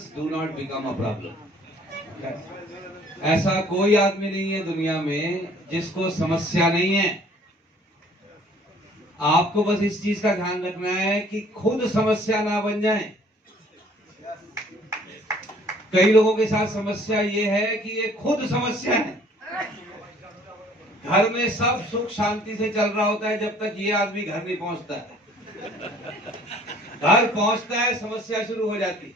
solutions do not become a problem. ऐसा कोई आदमी नहीं है दुनिया में जिसको समस्या नहीं है। आपको बस इस चीज का ध्यान रखना है कि खुद समस्या ना बन जाए। कई लोगों के साथ समस्या ये है कि ये खुद समस्या है। घर में सब सुख शांति से चल रहा होता है जब तक ये आदमी घर नहीं पहुंचता है। घर पहुंचता है समस्या शुरू हो जाती।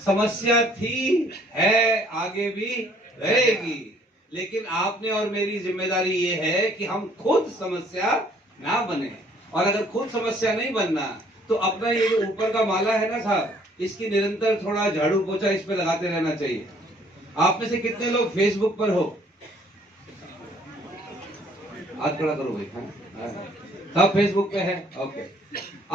समस्या थी, है, आगे भी रहेगी, लेकिन आपने और मेरी जिम्मेदारी ये है कि हम खुद समस्या ना बने। और अगर खुद समस्या नहीं बनना तो अपना ये जो ऊपर का माला है ना साहब, इसकी निरंतर थोड़ा झाड़ू पोछा इस पे लगाते रहना चाहिए। आप में से कितने लोग फेसबुक पर हो? हाथ खड़ा करो भाई। सब फेसबुक पे है? ओके।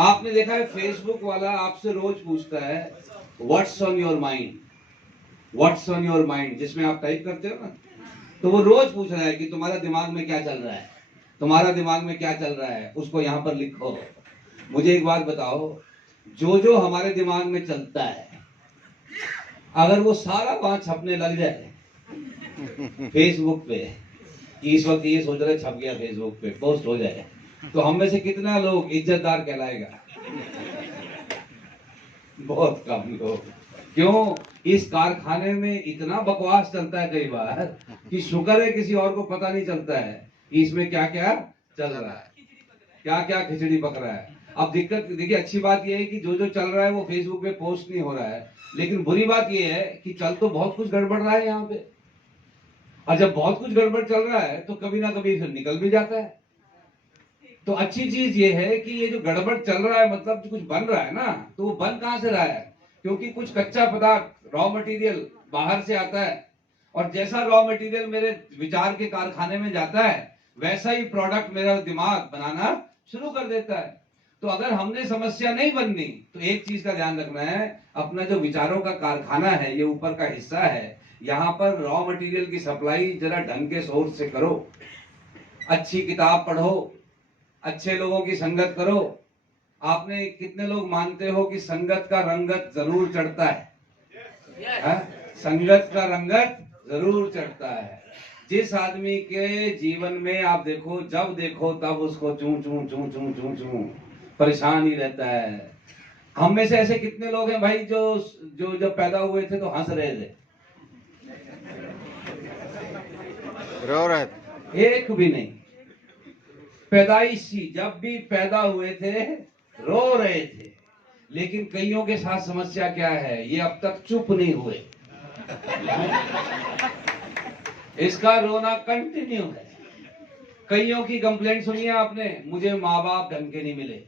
आपने देखा है फेसबुक वाला आपसे रोज पूछता है what's on your mind, what's on your mind, जिसमें आप टाइप करते हो ना, तो वो रोज पूछ रहा है कि तुम्हारा दिमाग में क्या चल रहा है, तुम्हारा दिमाग में क्या चल रहा है, उसको यहाँ पर लिखो। मुझे एक बात बताओ, जो जो हमारे दिमाग में चलता है अगर वो सारा वहां छपने लग जाए फेसबुक पे, इस वक्त ये सोच रहे छप गया फेसबुक पे, पोस्ट हो जाए, तो हम में से कितना लोग इज्जतदार कहलाएगा? बहुत कम लोग। क्यों? इस कारखाने में इतना बकवास चलता है कई बार कि शुक्र है किसी और को पता नहीं चलता है कि इसमें क्या क्या चल रहा है, क्या क्या खिचड़ी पक रहा है। अब दिक्कत देखिए, अच्छी बात यह है कि जो जो चल रहा है वो फेसबुक पे पोस्ट नहीं हो रहा है, लेकिन बुरी बात यह है कि चल तो बहुत कुछ गड़बड़ रहा है यहाँ पे। और जब बहुत कुछ गड़बड़ चल रहा है तो कभी ना कभी फिर निकल भी जाता है। तो अच्छी चीज ये है कि ये जो गड़बड़ चल रहा है, मतलब जो कुछ बन रहा है ना, तो वो बन कहां से रहा है? क्योंकि कुछ कच्चा पदार्थ, रॉ मटेरियल बाहर से आता है, और जैसा रॉ मटेरियल मेरे विचार के कारखाने में जाता है वैसा ही प्रोडक्ट मेरा दिमाग बनाना शुरू कर देता है। तो अगर हमने समस्या नहीं बननी तो एक चीज का ध्यान रखना है, अपना जो विचारों का कारखाना है, ये ऊपर का हिस्सा है, यहाँ पर रॉ मटेरियल की सप्लाई जरा ढंग के सोर्स से करो, अच्छी किताब पढ़ो, अच्छे लोगों की संगत करो। आपने कितने लोग मानते हो कि संगत का रंगत जरूर चढ़ता है? संगत का रंगत जरूर चढ़ता है। जिस आदमी के जीवन में आप देखो, जब देखो तब उसको चूं चूं चूं चूं चूं चूं परेशान ही रहता है। हम में से ऐसे कितने लोग हैं भाई जो जो जब पैदा हुए थे तो हंस रहे थे? रो रहे थे? एक भी नहीं। पैदाइशी जब भी पैदा हुए थे रो रहे थे। लेकिन कईयों के साथ समस्या क्या है, ये अब तक चुप नहीं हुए। इसका रोना कंटिन्यू है। कईयों की कंप्लेंट सुनी है आपने, मुझे माँ बाप ढंग के नहीं मिले।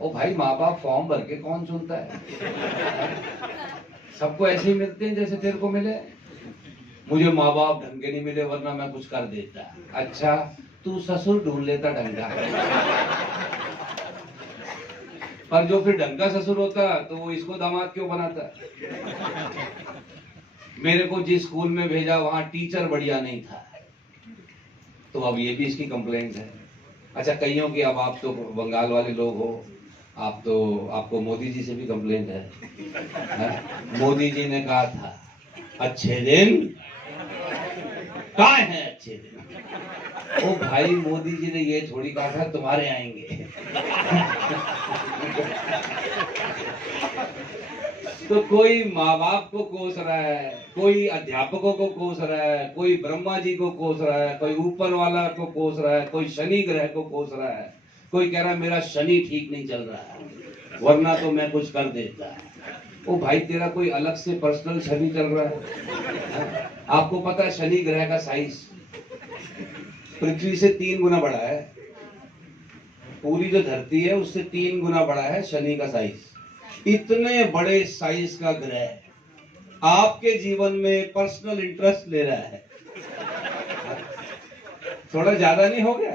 ओ भाई, माँ बाप फॉर्म भर के कौन सुनता है? सबको ऐसे ही मिलते हैं जैसे तेरे को मिले। मुझे माँ बाप ढंग के नहीं मिले वरना मैं कुछ कर देता। अच्छा, तू ससुर ढूंढ लेता ढंग का। पर जो फिर ढंग का ससुर होता तो वो इसको दामाद क्यों बनाता? मेरे को जिस स्कूल में भेजा वहां टीचर बढ़िया नहीं था, तो अब ये भी इसकी कंप्लेंट है। अच्छा, कईयों की, अब आप तो बंगाल वाले लोग हो, आप तो, आपको मोदी जी से भी कंप्लेंट है? मोदी जी ने कहा था अच्छे दिन कहाँ हैं अच्छे दिन? ओ भाई, मोदी जी ने ये थोड़ी कहा था तुम्हारे आएंगे। तो कोई माँ बाप को कोस रहा है, कोई अध्यापकों को कोस रहा है, कोई ब्रह्मा जी को कोस रहा है, कोई ऊपर वाला को कोस रहा है, कोई शनि ग्रह को कोस रहा है, कोई कह रहा है मेरा शनि ठीक नहीं चल रहा है वरना तो मैं कुछ कर देता। ओ भाई, तेरा कोई अलग से पर्सनल शनि चल रहा है? आपको पता है शनि ग्रह का साइज पृथ्वी से 3 गुना बड़ा है। पूरी जो धरती है उससे 3 गुना बड़ा है शनि का साइज। इतने बड़े साइज का ग्रह आपके जीवन में पर्सनल इंटरेस्ट ले रहा है। थोड़ा ज्यादा नहीं हो गया?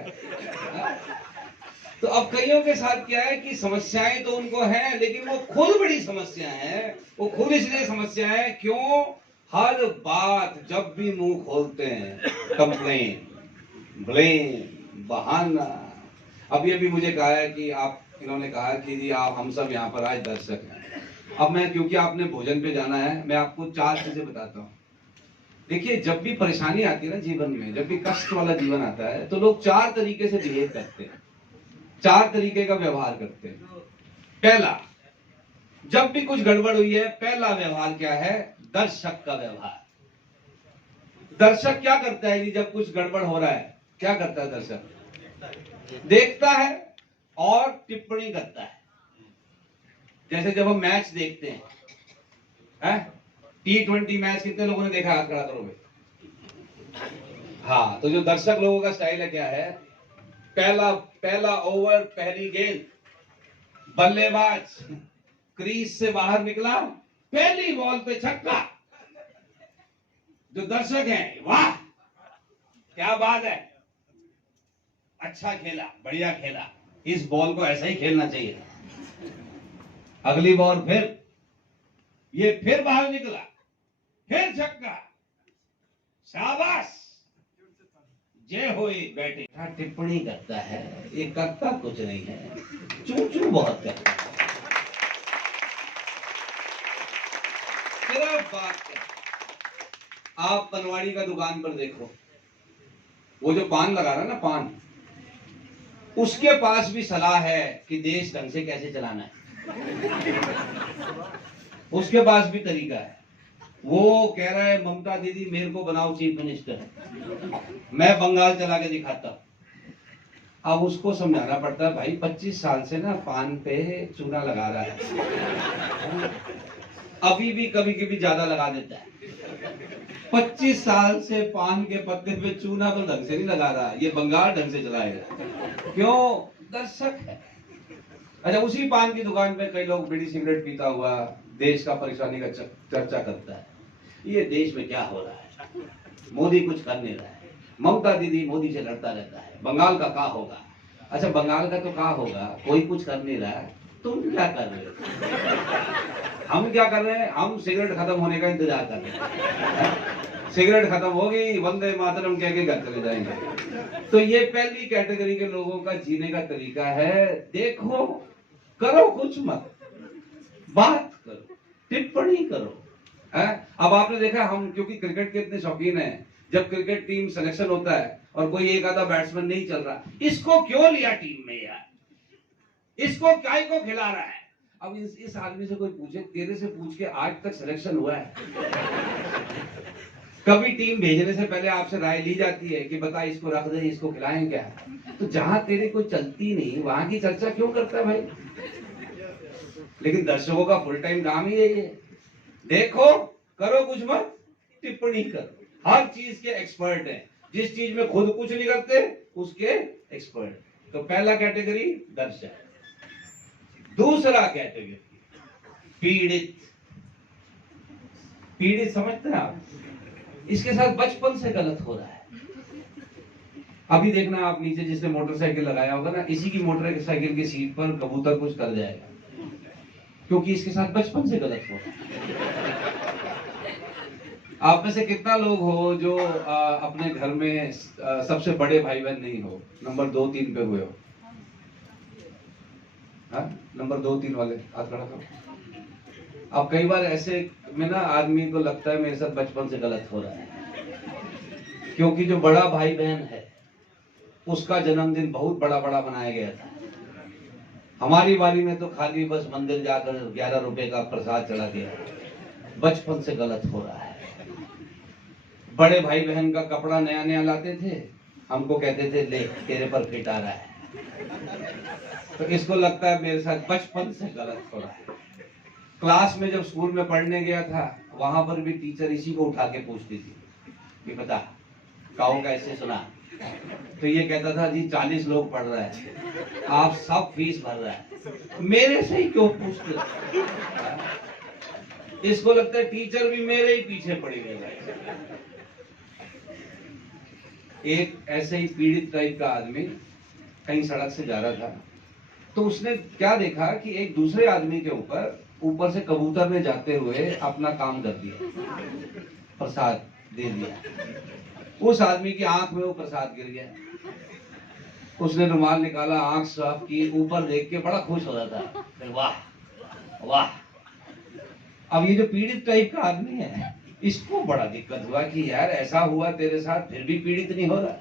तो अब कईयों के साथ क्या है कि समस्याएं तो उनको हैं, लेकिन वो खुद बड़ी समस्या है। वो खुद इसलिए समस्या है, क्यों? हर बात जब भी मुंह खोलते हैं कंप्लेन, ब्लेम, बहाना। अभी अभी मुझे कहा है कि आप, इन्होंने कहा कि जी आप, हम सब यहाँ पर आज दर्शक हैं, अब मैं, क्योंकि आपने भोजन पे जाना है, मैं आपको 4 चीजें बताता हूँ। देखिए, जब भी परेशानी आती है ना जीवन में, जब भी कष्ट वाला जीवन आता है, तो लोग 4 तरीके से बिहेव करते हैं, 4 तरीके का व्यवहार करते हैं। पहला, जब भी कुछ गड़बड़ हुई है, पहला व्यवहार क्या है? दर्शक का व्यवहार। दर्शक क्या करता है जी? जब कुछ गड़बड़ हो रहा है, क्या करता है दर्शक? देखता है और टिप्पणी करता है। जैसे जब हम मैच देखते हैं, T20 मैच, कितने लोगों ने देखा? हाथ खड़ा करो भाई। हाँ, तो जो दर्शक लोगों का स्टाइल है, क्या है? पहला ओवर, पहली गेंद, बल्लेबाज क्रीज से बाहर निकला, पहली बॉल पे छक्का। जो दर्शक हैं, वाह क्या बात है, अच्छा खेला, बढ़िया खेला, इस बॉल को ऐसा ही खेलना चाहिए। अगली बॉल फिर बाहर निकला, फिर छक्का, शाबाश, जय हो बैटिंग। टिप्पणी करता है, ये करता कुछ नहीं है, चू चू बहुत करता है, सिर्फ बात करता। आप पनवाड़ी का दुकान पर देखो, वो जो पान लगा रहा है ना, पान, उसके पास भी सलाह है कि देश ढंग से कैसे चलाना है। उसके पास भी तरीका है। वो कह रहा है, ममता दीदी मेरे को बनाओ चीफ मिनिस्टर, मैं बंगाल चला के दिखाता हूं। अब उसको समझाना पड़ता है, भाई 25 साल से ना पान पे चूना लगा रहा है, अभी भी कभी कभी ज्यादा लगा देता है। 25 साल से पान के पत्ते पे चूना तो ढंग से नहीं लगा रहा, ये बंगाल ढंग से चलाएगा। क्यों? दर्शक है। अच्छा, उसी पान की दुकान पे कई लोग बीड़ी सिगरेट पीता हुआ देश का परेशानी का चर्चा करता है। ये देश में क्या हो रहा है? मोदी कुछ कर नहीं रहा है, ममता दीदी मोदी से लड़ता रहता है, बंगाल का क्या होगा? अच्छा, बंगाल का तो क्या होगा, कोई कुछ कर नहीं रहा है, तुम क्या कर रहे हो? हम क्या कर रहे हैं? हम सिगरेट खत्म होने का इंतजार कर रहे हैं। सिगरेट खत्म होगी, वंदे मातरम कह के घर चले जाएंगे। तो ये पहली कैटेगरी के लोगों का जीने का तरीका है। देखो, करो कुछ मत, बात करो, टिप्पणी करो। अब आपने देखा, हम क्योंकि क्रिकेट के इतने शौकीन हैं, जब क्रिकेट टीम सिलेक्शन होता है और कोई एक आधा बैट्समैन नहीं चल रहा, इसको क्यों लिया टीम में यार, इसको काय को खिला रहा है? अब इस आदमी से कोई पूछे, तेरे से पूछ के आज तक सिलेक्शन हुआ है? कभी टीम भेजने से पहले आपसे राय ली जाती है कि बता, इसको रख दे, इसको खिलाएं क्या? तो जहां तेरे कोई चलती नहीं, वहां की चर्चा क्यों करता है भाई? लेकिन दर्शकों का फुल टाइम काम ही यही है। देखो, करो कुछ मत, टिप्पणी करो। हर चीज के एक्सपर्ट हैं, जिस चीज में खुद कुछ नहीं करते उसके एक्सपर्ट। तो पहला कैटेगरी दर्शक। दूसरा कैटेगरी पीड़ित। पीड़ित समझते हैं आप? इसके साथ बचपन से गलत हो रहा है। अभी देखना आप, नीचे जिसने मोटरसाइकिल लगाया होगा ना, इसी की मोटरसाइकिल की सीट पर कबूतर कुछ कर जाएगा, क्योंकि इसके साथ बचपन से गलत हो रहा है। आप में से कितना लोग हो जो अपने घर में सबसे बड़े भाई बहन नहीं हो, नंबर 2, 3 पे हुए हो? नंबर 2, 3 वाले हाथ खड़ा करो। अब कई बार ऐसे में ना आदमी को लगता है मेरे साथ बचपन से गलत हो रहा है, क्योंकि जो बड़ा भाई बहन है उसका जन्मदिन बहुत बड़ा बड़ा बनाया गया था। हमारी बारी में तो खाली बस मंदिर जाकर 11 रुपए का प्रसाद चढ़ा दिया। बचपन से गलत हो रहा है। बड़े भाई बहन का कपड़ा नया नया लाते थे, हमको कहते थे ले तेरे पर फिट आ रहा है, तो इसको लगता है मेरे साथ बचपन से गलत हो रहा है। क्लास में जब स्कूल में पढ़ने गया था, वहां पर भी टीचर इसी को उठा के पूछती थी कि बता काऊ कैसे सुना, तो ये कहता था जी 40 लोग पढ़ रहे हैं, आप सब फीस भर रहे हैं, मेरे से ही क्यों पूछते? इसको लगता है टीचर भी मेरे ही पीछे पड़ी हुई है। एक ऐसे ही पीड़ित टाइप का आदमी कहीं सड़क से जा रहा था, तो उसने क्या देखा कि एक दूसरे आदमी के ऊपर से कबूतर ने जाते हुए अपना काम कर दिया, प्रसाद दे दिया। उस आदमी की आंख में वो प्रसाद गिर गया। उसने रुमाल निकाला, आंख साफ की, ऊपर देख के बड़ा खुश हो रहा था, वाह वाह अब ये जो पीड़ित टाइप का आदमी है, इसको बड़ा दिक्कत हुआ कि यार ऐसा हुआ तेरे साथ, फिर भी पीड़ित नहीं हो रहा।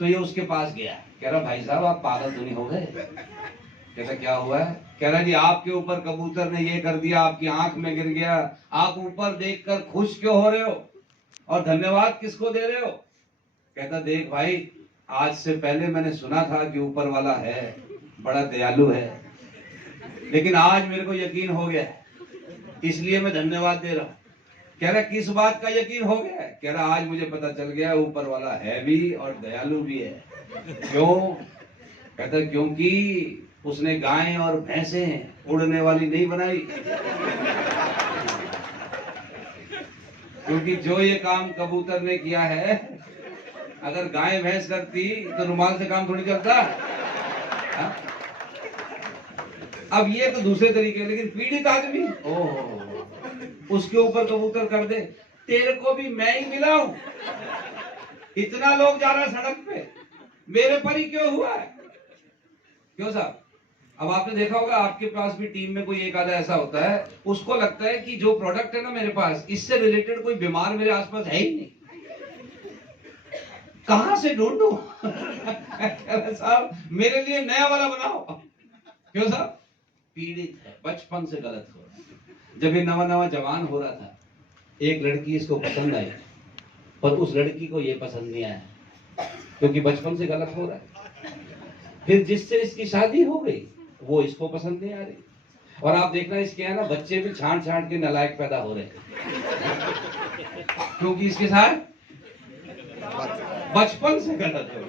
तो ये उसके पास गया, कह रहा भाई साहब आप पागल तो नहीं हो गए? कहता क्या हुआ है? कह रहा जी आपके ऊपर कबूतर ने ये कर दिया, आपकी आंख में गिर गया, आप ऊपर देखकर खुश क्यों हो रहे हो और धन्यवाद किसको दे रहे हो? कहता देख भाई, आज से पहले मैंने सुना था कि ऊपर वाला है, बड़ा दयालु है, लेकिन आज मेरे को यकीन हो गया, इसलिए मैं धन्यवाद दे रहा हूं। कह रहा किस बात का यकीन हो गया? कह रहा आज मुझे पता चल गया ऊपर वाला है भी और दयालु भी है। क्यों? कहता क्योंकि उसने गायें और भैंसें उड़ने वाली नहीं बनाई। क्योंकि जो ये काम कबूतर ने किया है, अगर गाय भैंस करती तो रुमाल से काम थोड़ी चलता। हा? अब ये तो दूसरे तरीके, लेकिन पीड़ित आदमी, ओहो, उसके ऊपर कबूतर कर दे, तेरे को भी मैं ही मिला हूं, इतना लोग जा रहा है सड़क पे, मेरे पर ही क्यों हुआ है? क्यों साहब? अब आपने देखा होगा आपके पास भी टीम में कोई एक आधा ऐसा होता है, उसको लगता है कि जो प्रोडक्ट है ना मेरे पास, इससे रिलेटेड कोई बीमार मेरे आसपास है ही नहीं, कहां से ढूंढूं? साहब मेरे लिए नया वाला बनाओ। क्यों साहब? पीड़ित है, बचपन से गलत हो रहा है। जब ये नवा नवा जवान हो रहा था, एक लड़की इसको पसंद आई, पर उस लड़की को ये पसंद नहीं आया, क्योंकि बचपन से गलत हो रहा है। फिर जिससे इसकी शादी हो गई, वो इसको पसंद नहीं आ रही, और आप देखना इसके है ना बच्चे भी छांट छांट के नालायक पैदा हो रहे हैं, क्योंकि इसके साथ बचपन से गलत हो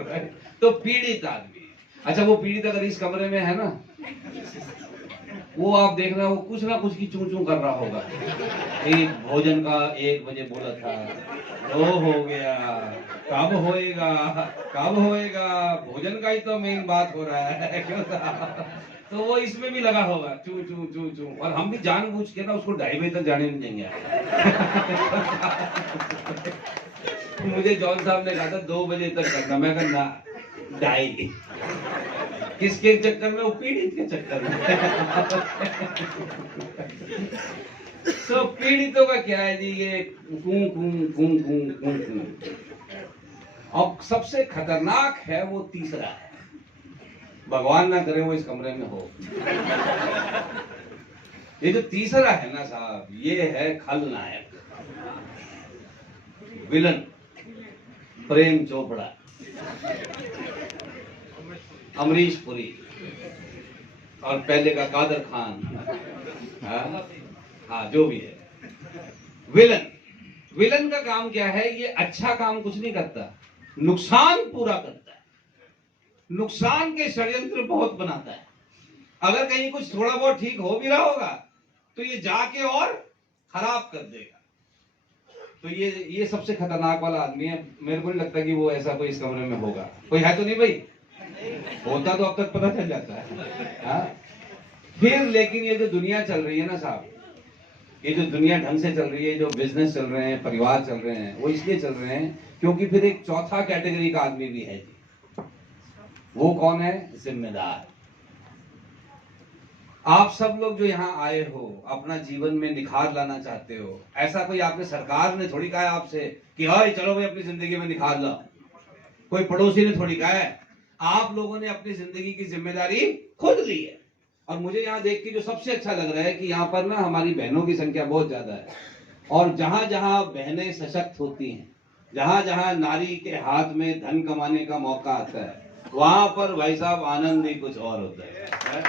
रहा है। तो पीड़ित आदमी, अच्छा वो पीड़ित अगर इस कमरे में है ना, वो आप देख रहे हो कुछ ना कुछ की चूं चूं कर रहा होगा। एक भोजन का 1 बजे बोला था, 2 हो गया, कब होएगा, कब होएगा, भोजन का ही तो मेन बात हो रहा है। क्यों था? तो वो इसमें भी लगा होगा, चू चू चू चू, और हम भी जानबूझ के ना उसको 2:30 बजे तक जाने नहीं देंगे। मुझे जॉन साहब ने कहा था 2 बजे तक करना, मैं कहना 2:30। किसके चक्कर में? वो पीड़ित के चक्कर में। तो पीड़ितों का क्या है जी, ये कूं कूं कूं कूं कूं कूं। अब सबसे खतरनाक है वो तीसरा है, भगवान ना करे वो इस कमरे में हो। ये जो तीसरा है ना साहब, ये है खलनायक, विलन, प्रेम चोपड़ा, अमरीश पुरी, और पहले का कादर खान। हाँ जो भी है, विलन। विलन का काम क्या है? ये अच्छा काम कुछ नहीं करता, नुकसान पूरा करता है, नुकसान के षड्यंत्र बहुत बनाता है। अगर कहीं कुछ थोड़ा बहुत ठीक हो भी रहा होगा तो ये जाके और खराब कर देगा। तो ये सबसे खतरनाक वाला आदमी है। मेरे को नहीं लगता कि वो ऐसा कोई इस कमरे में होगा। कोई है तो नहीं भाई? होता तो अब तक पता चल जाता है। हाँ? फिर लेकिन ये जो दुनिया चल रही है ना साहब, ये जो दुनिया ढंग से चल रही है, जो बिजनेस चल रहे हैं, परिवार चल रहे हैं, वो इसलिए चल रहे हैं क्योंकि फिर एक चौथा कैटेगरी का आदमी भी है जी। वो कौन है? जिम्मेदार। आप सब लोग जो यहाँ आए हो, अपना जीवन में निखार लाना चाहते हो, ऐसा कोई आपने, सरकार ने थोड़ी कहा है आपसे कि हाँ चलो भाई अपनी जिंदगी में निखार लाओ। कोई पड़ोसी ने थोड़ी कहा है। आप लोगों ने अपनी जिंदगी की जिम्मेदारी खुद ली है। और मुझे यहाँ देख के जो सबसे अच्छा लग रहा है कि यहाँ पर ना हमारी बहनों की संख्या बहुत ज्यादा है, और जहां जहां बहनें सशक्त होती हैं, जहां जहां नारी के हाथ में धन कमाने का मौका आता है, वहां पर भाई साहब आनंद ही कुछ और होता है।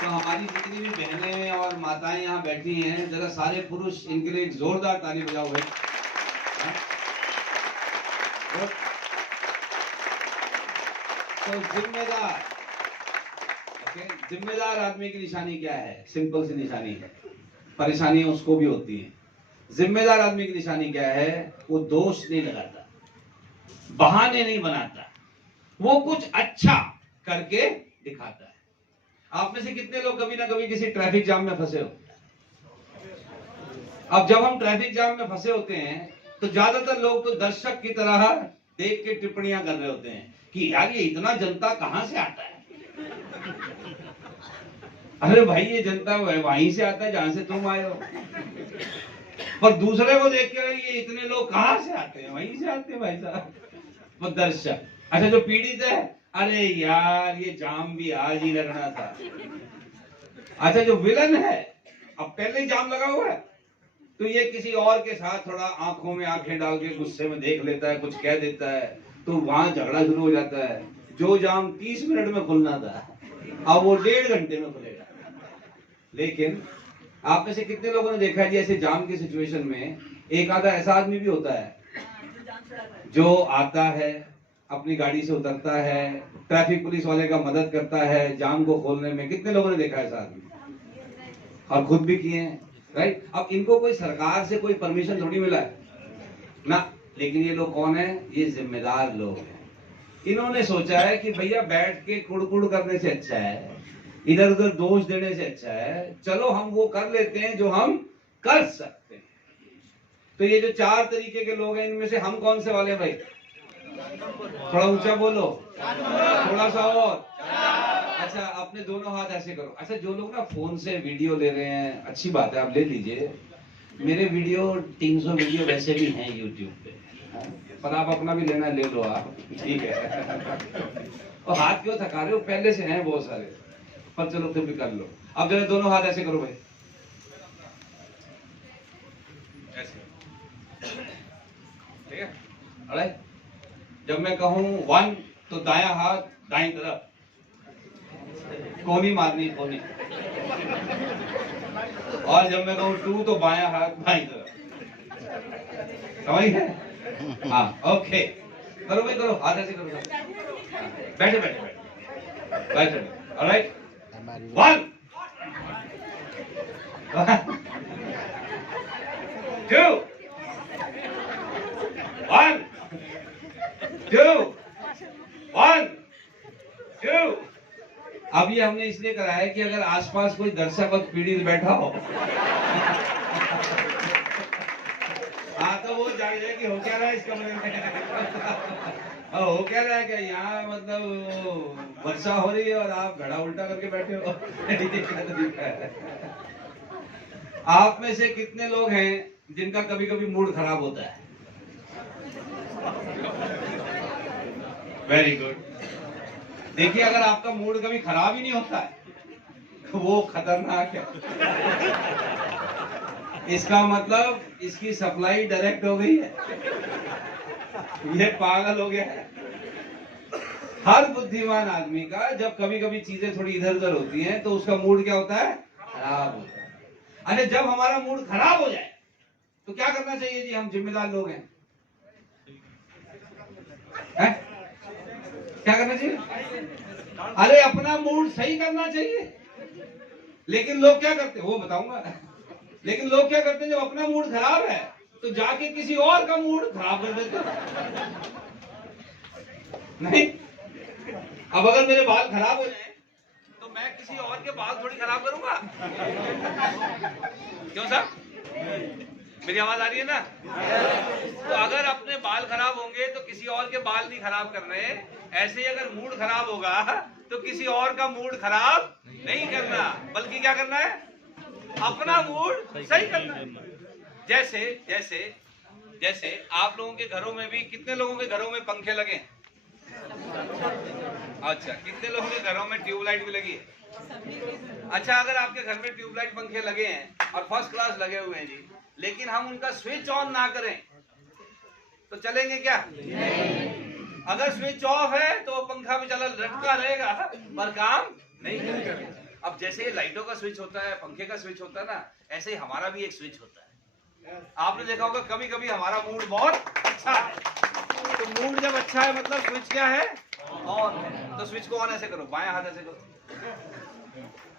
तो हमारी जितनी भी बहनें और माताएं यहाँ बैठी हैं, जरा सारे पुरुष इनके लिए एक जोरदार ताली बजाओ भाई। तो जिम्मेदार, जिम्मेदार आदमी की निशानी क्या है? सिंपल सी निशानी है, परेशानियां उसको भी होती हैं। जिम्मेदार आदमी की निशानी क्या है? वो दोष नहीं लगाता, बहाने नहीं बनाता, वो कुछ अच्छा करके दिखाता है। आप में से कितने लोग कभी ना कभी किसी ट्रैफिक जाम में फंसे हो? अब जब हम ट्रैफिक जाम में फंसे होते हैं तो ज्यादातर लोग तो दर्शक की तरह देख के टिप्पणियां कर रहे होते हैं कि यार ये इतना जनता कहां से आता है। अरे भाई ये जनता वहीं से आता है जहां से तुम आए हो, पर दूसरे को देख के ये इतने लोग कहां से आते हैं, वहीं से आते हैं भाई साहब। वो दर्शक, अच्छा जो पीड़ित है, अरे यार ये जाम भी आज ही लगना था। अच्छा जो विलन है, अब पहले ही जाम लगा हुआ है, तो ये किसी और के साथ थोड़ा आंखों में आंखें डाल के गुस्से में देख लेता है, कुछ कह देता है, तो वहां झगड़ा शुरू हो जाता है। जो जाम 30 मिनट में खुलना था, अब वो 1.5 घंटे में खुलेगा। लेकिन आप में से कितने लोगों ने देखा है जी ऐसे जाम की सिचुएशन में एक आधा ऐसा आदमी भी होता है जो आता है, अपनी गाड़ी से उतरता है, ट्रैफिक पुलिस वाले का मदद करता है जाम को खोलने में। कितने लोगों ने देखा है ऐसा आदमी, और खुद भी किए हैं, राइट। अब इनको कोई सरकार से कोई परमिशन थोड़ी मिला है ना, लेकिन ये लोग कौन है, ये जिम्मेदार लोग हैं। इन्होंने सोचा है कि भैया बैठ के कुड़ करने से अच्छा है, इधर उधर दोष देने से अच्छा है, चलो हम वो कर लेते हैं जो हम कर सकते हैं। तो ये जो 4 तरीके के लोग हैं, इनमें से हम कौन से वाले भाई, थोड़ा ऊंचा बोलो, थोड़ा सा और। अच्छा अपने दोनों हाथ ऐसे करो। अच्छा जो लोग ना फोन से वीडियो ले रहे हैं, अच्छी बात है, आप ले लीजिए। मेरे वीडियो 300 वीडियो वैसे भी हैं यूट्यूब पे, पर आप अपना भी लेना ले लो आप, ठीक है। और हाथ क्यों थका रहे हो, पहले से हैं बहुत सारे, पर चलो तुम भी कर लो। अब जरा दोनों हाथ ऐसे करो भाई, ऐसे, ठीक है। अरे जब मैं कहूं 1 तो दायां हाथ दाईं तरफ, कोनी मारनी कोनी, और जब मैं कहूं 2 तो बायां हाथ बाईं तरफ, समझ गए? हाँ ओके, करो भाई करो, हाथ ऐसे करो, बैठे बैठे बैठे बैठे, ऑलराइट। 1 2 1 2 1 2। अब ये हमने इसलिए कराया है कि अगर आसपास कोई दर्शक और पीड़ित बैठा हो हाँ तो वो जान जाए कि हो क्या रहा है इस कमरे में। और हो क्या रहा है, क्या यहाँ मतलब वर्षा हो रही है और आप घड़ा उल्टा करके बैठे हो। आप में से कितने लोग हैं जिनका कभी कभी मूड खराब होता है? Very good. देखिए अगर आपका मूड कभी खराब ही नहीं होता है तो वो खतरनाक है। इसका मतलब इसकी सप्लाई डायरेक्ट हो गई है, ये पागल हो गया है। हर बुद्धिमान आदमी का जब कभी कभी चीजें थोड़ी इधर उधर होती हैं तो उसका मूड क्या होता है, खराब होता है। अरे जब हमारा मूड खराब हो जाए तो क्या करना चाहिए जी, हम जिम्मेदार लोग हैं, है? क्या करना चाहिए? अरे अपना मूड सही करना चाहिए। लेकिन लोग क्या करते हैं वो बताऊंगा। लेकिन लोग क्या करते हैं, जब अपना मूड खराब है तो जाके किसी और का मूड खराब कर देते हैं। नहीं, अब अगर मेरे बाल खराब हो जाए तो मैं किसी और के बाल थोड़ी खराब करूंगा। क्यों साहब, मेरी आवाज आ रही है ना? तो अगर अपने बाल खराब होंगे तो किसी और के बाल नहीं खराब कर रहे। ऐसे ही अगर मूड खराब होगा तो किसी और का मूड खराब नहीं करना, बल्कि क्या करना है, अपना मूड सही करना है। जैसे जैसे जैसे आप लोगों के घरों में भी, कितने लोगों के घरों में पंखे लगे? अच्छा, कितने लोगों के घरों में ट्यूबलाइट भी लगी है? अच्छा, अगर आपके घर में ट्यूबलाइट पंखे लगे हैं और फर्स्ट क्लास लगे हुए हैं जी, लेकिन हम उनका स्विच ऑन ना करें तो चलेंगे क्या? अगर स्विच ऑफ है तो पंखा भी चला लटका रहेगा पर काम नहीं करेगा। अब जैसे लाइटों का स्विच होता है, पंखे का स्विच होता है ना, ऐसे ही हमारा भी एक स्विच होता है। आपने देखा होगा कभी कभी हमारा मूड बहुत अच्छा है, तो मूड जब अच्छा है मतलब स्विच क्या है, ऑन है। तो स्विच को ऑन ऐसे करो, बायां हाथ ऐसे करो,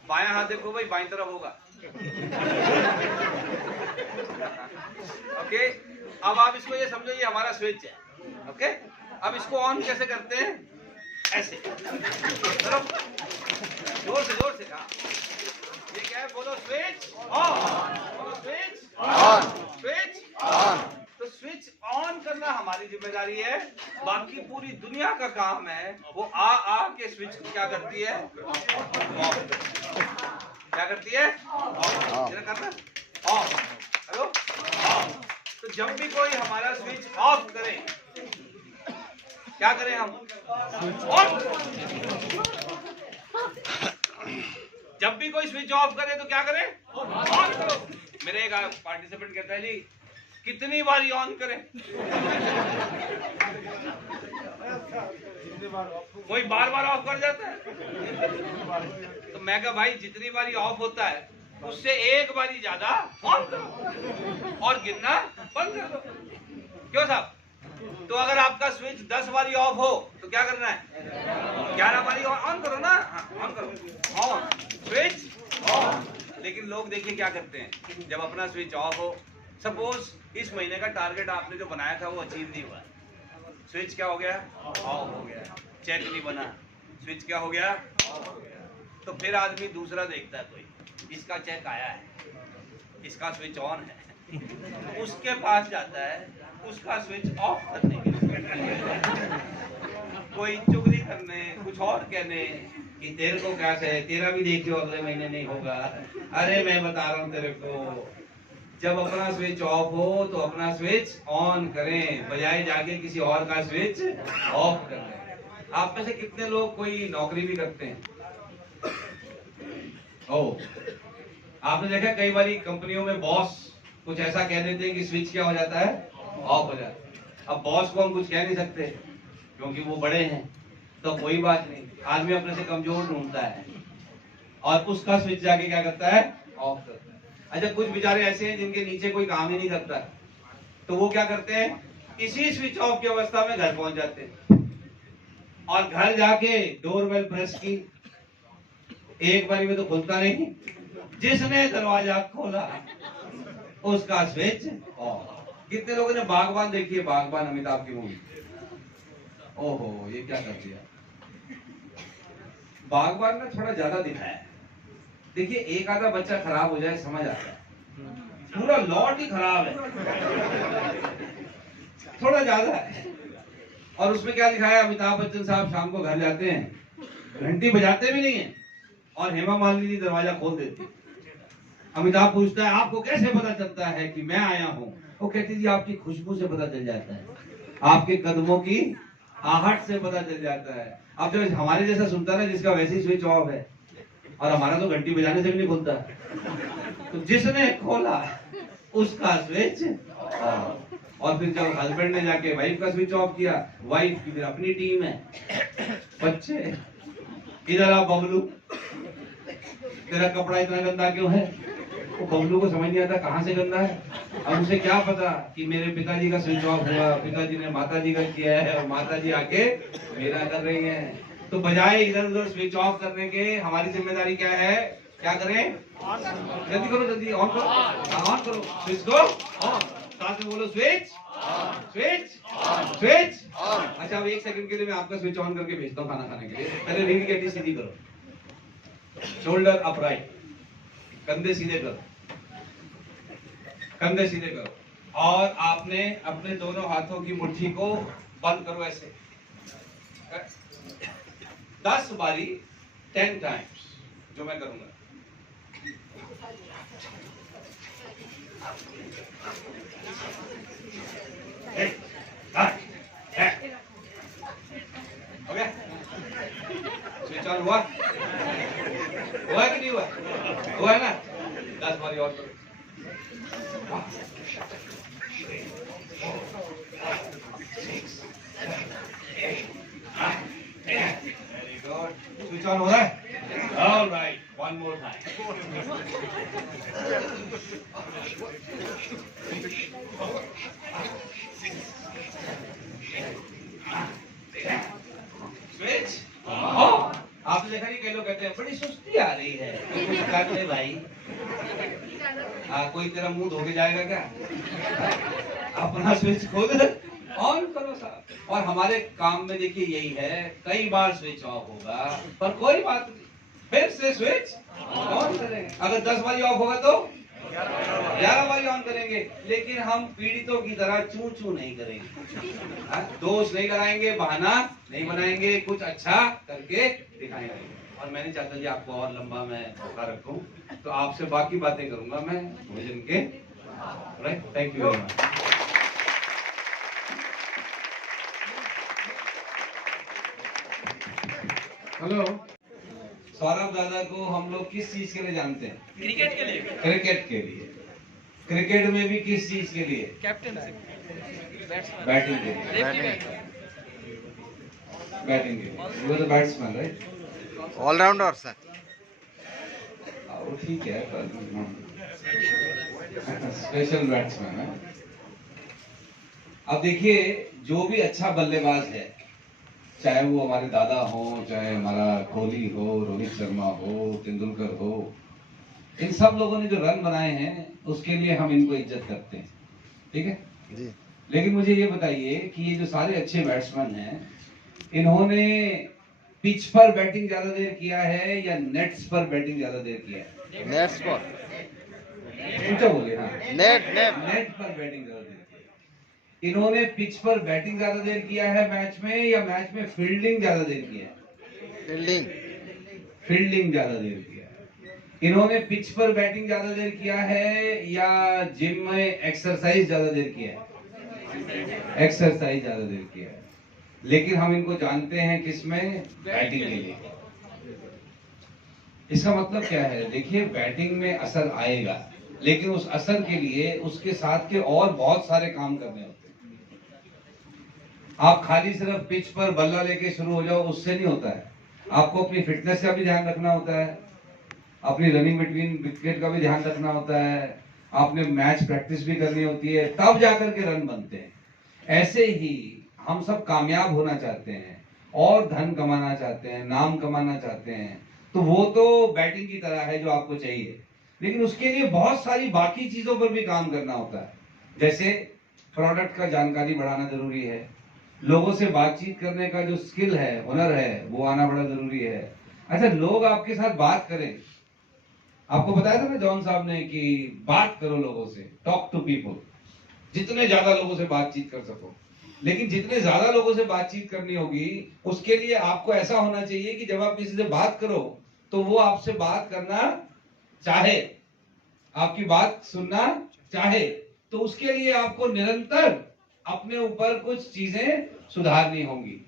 बायां हाथ देखो भाई बाईं तरफ होगा। ओके, अब आप इसको ये समझो ये हमारा स्विच है। ओके, अब इसको ऑन कैसे करते हैं, ऐसे जोर से कहा, ये क्या है, बोलो स्विच ऑन, बोलो स्विच ऑन, स्विच ऑन। तो स्विच ऑन करना हमारी जिम्मेदारी है, बाकी पूरी दुनिया का काम है वो आ के स्विच क्या करती है, ऑफ। क्या करती है? ऑफ। करना ऑफ। Hello of. तो जब भी कोई हमारा स्विच ऑफ करे, क्या करें हम? ऑन। जब भी कोई स्विच ऑफ करे तो क्या करें? ऑन करो। मेरे एक पार्टिसिपेंट कहता है जी कितनी बारी ऑन करें? कोई बार बार ऑफ कर जाता है। तो मैं कहा भाई जितनी बारी ऑफ होता है उससे एक बारी ज्यादा ऑन करो और गिनना बंद कर दो। क्यों साहब? तो अगर आपका स्विच 10 बारी ऑफ हो तो क्या करना है? 11 बारी ऑन करो ना। ऑन करो, ऑन स्विच ऑन। लेकिन लोग देखिए क्या करते हैं, जब अपना स्विच ऑफ हो, सपोज इस महीने का टारगेट आपने जो बनाया था वो अचीव नहीं हुआ, स्विच क्या हो गया? ऑफ हो गया। चेक नहीं बना, स्विच क्या हो गया? ऑफ हो गया। तो फिर आदमी दूसरा देखता है, कोई इसका चेक आया है, इसका स्विच ऑन है, उसके पास जाता है, उसका स्विच ऑफ करने के लिए, कोई चुगली करने, कुछ और कहने कि तेरे को क्या है, तेरा भी देखियो अगले महीने नहीं होगा। अरे मैं बता रहा हूँ तेरे को, जब अपना स्विच ऑफ हो तो अपना स्विच ऑन करें, बजाय जाके किसी और का स्विच ऑफ कर लें। आप में से कितने लोग कोई नौकरी भी करते हैं? आपने देखा कई बार कंपनियों में बॉस कुछ ऐसा कह देते हैं कि स्विच क्या हो जाता है? ऑफ हो जाता है। अब बॉस को हम कुछ कह नहीं सकते क्योंकि वो बड़े हैं, तो कोई बात नहीं, आदमी अपने से कमजोर ढूंढता है और उसका स्विच जाके क्या करता है? ऑफ करता है। अच्छा, कुछ बेचारे ऐसे हैं जिनके नीचे कोई काम ही नहीं करता, तो वो क्या करते हैं? इसी स्विच ऑफ की अवस्था में घर पहुंच जाते हैं और घर जाके डोरबेल प्रेस की, एक बारी में तो खुलता नहीं, जिसने दरवाजा खोला उसका स्विच ऑफ। कितने लोगों ने बागबान देखी है? बागबान, अमिताभ की मूवी। ओहो, ये क्या कर दिया। बागबान में थोड़ा ज्यादा दिखाया है। देखिए, एक आधा बच्चा खराब हो जाए समझ आता है, पूरा लॉट ही खराब है, थोड़ा ज्यादा है। और उसमें क्या दिखाया? अमिताभ बच्चन साहब शाम को घर जाते हैं, घंटी बजाते भी नहीं है और हेमा मालिनी दरवाजा खोल देती है। अमिताभ पूछता है आपको कैसे पता चलता है कि मैं आया हूँ? वो कहती जी आपकी खुशबू से पता चल जाता है, आपके कदमों की आहट से पता चल जाता है। अब जब हमारे जैसा सुनता है जिसका वैसे ही स्विच ऑफ है, और हमारा तो घंटी बजाने से भी नहीं खुलता, तो जिसने खोला उसका स्विच ऑफ। और फिर जब हस्बैंड ने जाके वाइफ का स्विच ऑफ किया, वाइफ की फिर अपनी टीम है, बच्चे इधर आ बबलू, तेरा कपड़ा इतना गंदा क्यों है? वो बबलू को समझ नहीं आता कहां से गंदा है। अब उसे क्या पता कि मेरे पिताजी का स्विच ऑफ हुआ, पिताजी ने माताजी का किया है और माताजी आके मेरा कर रही हैं। तो बजाय इधर उधर स्विच ऑफ करने के, हमारी जिम्मेदारी क्या है? क्या करें? जल्दी करो, जल्दी ऑन करो, ऑन करो स्विच को ऑन। साथ में बोलो स्विच स्विच स्विच। अच्छा, अब 1 सेकंड के लिए मैं आपका स्विच ऑन करके भेजता हूँ खाना खाने के लिए। पहले रीढ़ की हड्डी सीधी करो, शोल्डर अपराइट, कंधे सीधे करो, कंधे सीधे करो, और आपने अपने दोनों हाथों की मुट्ठी को बंद करो ऐसे 10 बारी 10 टाइम्स, जो मैं करूंगा। हो गया? स्विच ऑन हुआ? हुआ कि नहीं हुआ? हुआ है ना? 10 बारी और करो। वेरी गुड, स्विच ऑन हो रहा है? All right, one more time. Switch on. आपने देखा नहीं, कई लोग कहते हैं बड़ी सुस्ती आ रही है, कुछ कर ले भाई। कोई तेरा मुंह धो के जाएगा क्या? अपना स्विच खुद ऑन करो साहब। और हमारे काम में देखिए यही है, कई बार स्विच ऑफ होगा पर कोई बात नहीं, फिर से स्विच ऑन करेंगे। अगर 10 बारी ऑफ होगा तो 11 बारी ऑन करेंगे। लेकिन हम पीड़ितों की तरह चू चू नहीं करेंगे, दोष नहीं लगाएंगे, बहाना नहीं बनाएंगे, कुछ अच्छा करके दिखाएंगे। और मैं नहीं चाहता जी आपको और लंबा मैं मौका रखूं, तो आपसे बाकी बातें करूंगा मैं भोजन के। Right, thank you very much. Hello, Saurabh दादा को हम लोग किस चीज के लिए जानते हैं? क्रिकेट के लिए। क्रिकेट के लिए। क्रिकेट में भी किस चीज के लिए? कैप्टनशिप, बैटिंग के लिए। बैटिंग के लिए। वो तो बैट्समैन राइट, ऑलराउंडर सर। वो ठीक है पर स्पेशल बैट्समैन है। अब देखिए, जो भी अच्छा बल्लेबाज है, चाहे वो हमारे दादा हो, चाहे हमारा कोहली हो, रोहित शर्मा हो, तेंदुलकर हो, इन सब लोगों ने जो रन बनाए हैं उसके लिए हम इनको इज्जत करते हैं, ठीक है जी। लेकिन मुझे ये बताइए कि ये जो सारे अच्छे बैट्समैन हैं, इन्होंने पिच पर बैटिंग ज्यादा देर किया है या नेट्स पर बैटिंग ज्यादा देर किया है? नेट्स पर। ऊंचा बोलिए। हाँ, नेट नेट नेट पर बैटिंग ज्यादा देर किया है। इन्होंने पिच पर बैटिंग ज्यादा देर किया है मैच में, या मैच में फील्डिंग ज्यादा देर किया है? फील्डिंग। फील्डिंग ज्यादा देर किया है। इन्होंने पिच पर बैटिंग ज्यादा देर किया है या जिम में एक्सरसाइज ज्यादा देर किया है? एक्सरसाइज ज्यादा देर किया है। लेकिन हम इनको जानते हैं किसमें? बैटिंग के लिए। इसका मतलब क्या है? देखिए, बैटिंग में असर आएगा, लेकिन उस असर के लिए उसके साथ के और बहुत सारे काम करने होते हैं। आप खाली सिर्फ पिच पर बल्ला लेके शुरू हो जाओ, उससे नहीं होता है। आपको अपनी फिटनेस का भी ध्यान रखना होता है, अपनी रनिंग बिटवीन विकेट का भी ध्यान रखना होता है, आपने मैच प्रैक्टिस भी करनी होती है, तब जाकर के रन बनते हैं। ऐसे ही हम सब कामयाब होना चाहते हैं और धन कमाना चाहते हैं, नाम कमाना चाहते हैं, तो वो तो बैटिंग की तरह है जो आपको चाहिए, लेकिन उसके लिए बहुत सारी बाकी चीजों पर भी काम करना होता है। जैसे प्रोडक्ट का जानकारी बढ़ाना जरूरी है, लोगों से बातचीत करने का जो स्किल है, हुनर है, वो आना बड़ा जरूरी है। अच्छा, लोग आपके साथ बात करें, आपको बताया था ना जॉन साहब ने कि बात करो लोगों से, टॉक टू पीपल, जितने ज्यादा लोगों से बातचीत कर सको। लेकिन जितने ज्यादा लोगों से बातचीत करनी होगी, उसके लिए आपको ऐसा होना चाहिए कि जब आप किसी से बात करो तो वो आपसे बात करना चाहे, आपकी बात सुनना चाहे, तो उसके लिए आपको निरंतर अपने ऊपर कुछ चीजें सुधारनी होंगी।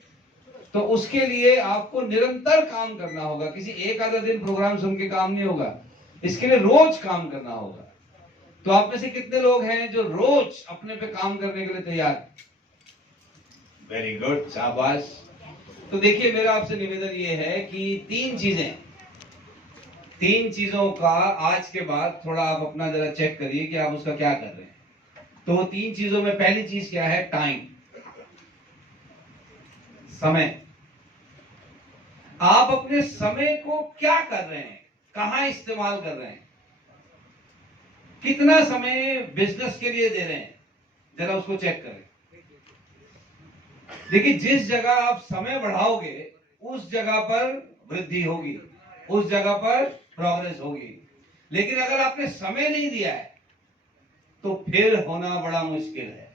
तो उसके लिए आपको निरंतर काम करना होगा। किसी एक आधा दिन प्रोग्राम सुन के काम नहीं होगा, इसके लिए रोज काम करना होगा। तो आप में से कितने लोग हैं जो रोज अपने पे काम करने के लिए तैयार? वेरी गुड, शाबाश। तो देखिए, मेरा आपसे निवेदन ये है कि तीन चीजों का आज के बाद थोड़ा आप अपना जरा चेक करिए कि आप उसका क्या कर रहे हैं। तो तीन चीजों में पहली चीज क्या है? टाइम, समय। आप अपने समय को क्या कर रहे हैं, कहां इस्तेमाल कर रहे हैं, कितना समय बिजनेस के लिए दे रहे हैं, जरा उसको चेक करें। देखिए, जिस जगह आप समय बढ़ाओगे उस जगह पर वृद्धि होगी, उस जगह पर प्रोग्रेस होगी। लेकिन अगर आपने समय नहीं दिया है तो फिर होना बड़ा मुश्किल है।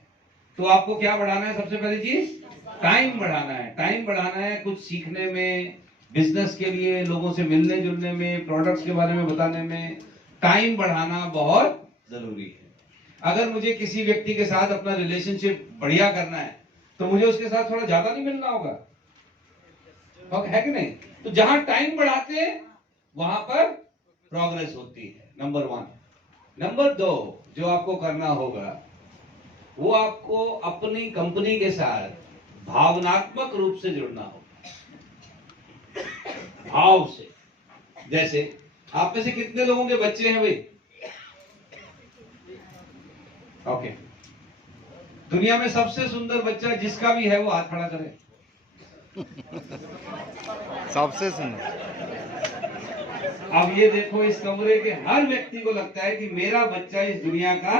तो आपको क्या बढ़ाना है? सबसे पहली चीज टाइम बढ़ाना है। टाइम बढ़ाना है कुछ सीखने में, बिजनेस के लिए, लोगों से मिलने जुलने में, प्रोडक्ट्स के बारे में बताने में। टाइम बढ़ाना बहुत जरूरी है। अगर मुझे किसी व्यक्ति के साथ अपना रिलेशनशिप बढ़िया करना है तो मुझे उसके साथ थोड़ा ज्यादा नहीं मिलना होगा, है कि नहीं? तो जहां टाइम बढ़ाते हैं वहां पर प्रोग्रेस होती है, नंबर 1। नंबर 2 जो आपको करना होगा, वो आपको अपनी कंपनी के साथ भावनात्मक रूप से जुड़ना होगा, भाव से। जैसे आप में से कितने लोगों के बच्चे हैं भाई? ओके, दुनिया में सबसे सुंदर बच्चा जिसका भी है वो हाथ खड़ा करे। सबसे सुंदर। अब ये देखो, इस कमरे के हर व्यक्ति को लगता है कि मेरा बच्चा इस दुनिया का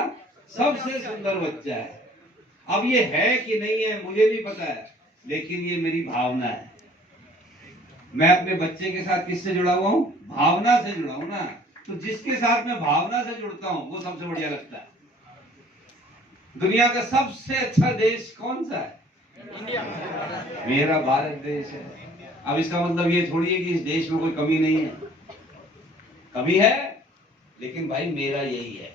सबसे सुंदर बच्चा है। अब ये है कि नहीं है मुझे नहीं पता है, लेकिन ये मेरी भावना है। मैं अपने बच्चे के साथ किससे जुड़ा हुआ हूं? भावना से जुड़ा हूं ना। तो जिसके साथ मैं भावना से जुड़ता हूं वो सबसे बढ़िया लगता है। दुनिया का सबसे अच्छा देश कौन सा है? इंडिया। मेरा भारत देश है। अब इसका मतलब ये थोड़ी है कि इस देश में कोई कमी नहीं है, कमी है, लेकिन भाई मेरा यही है,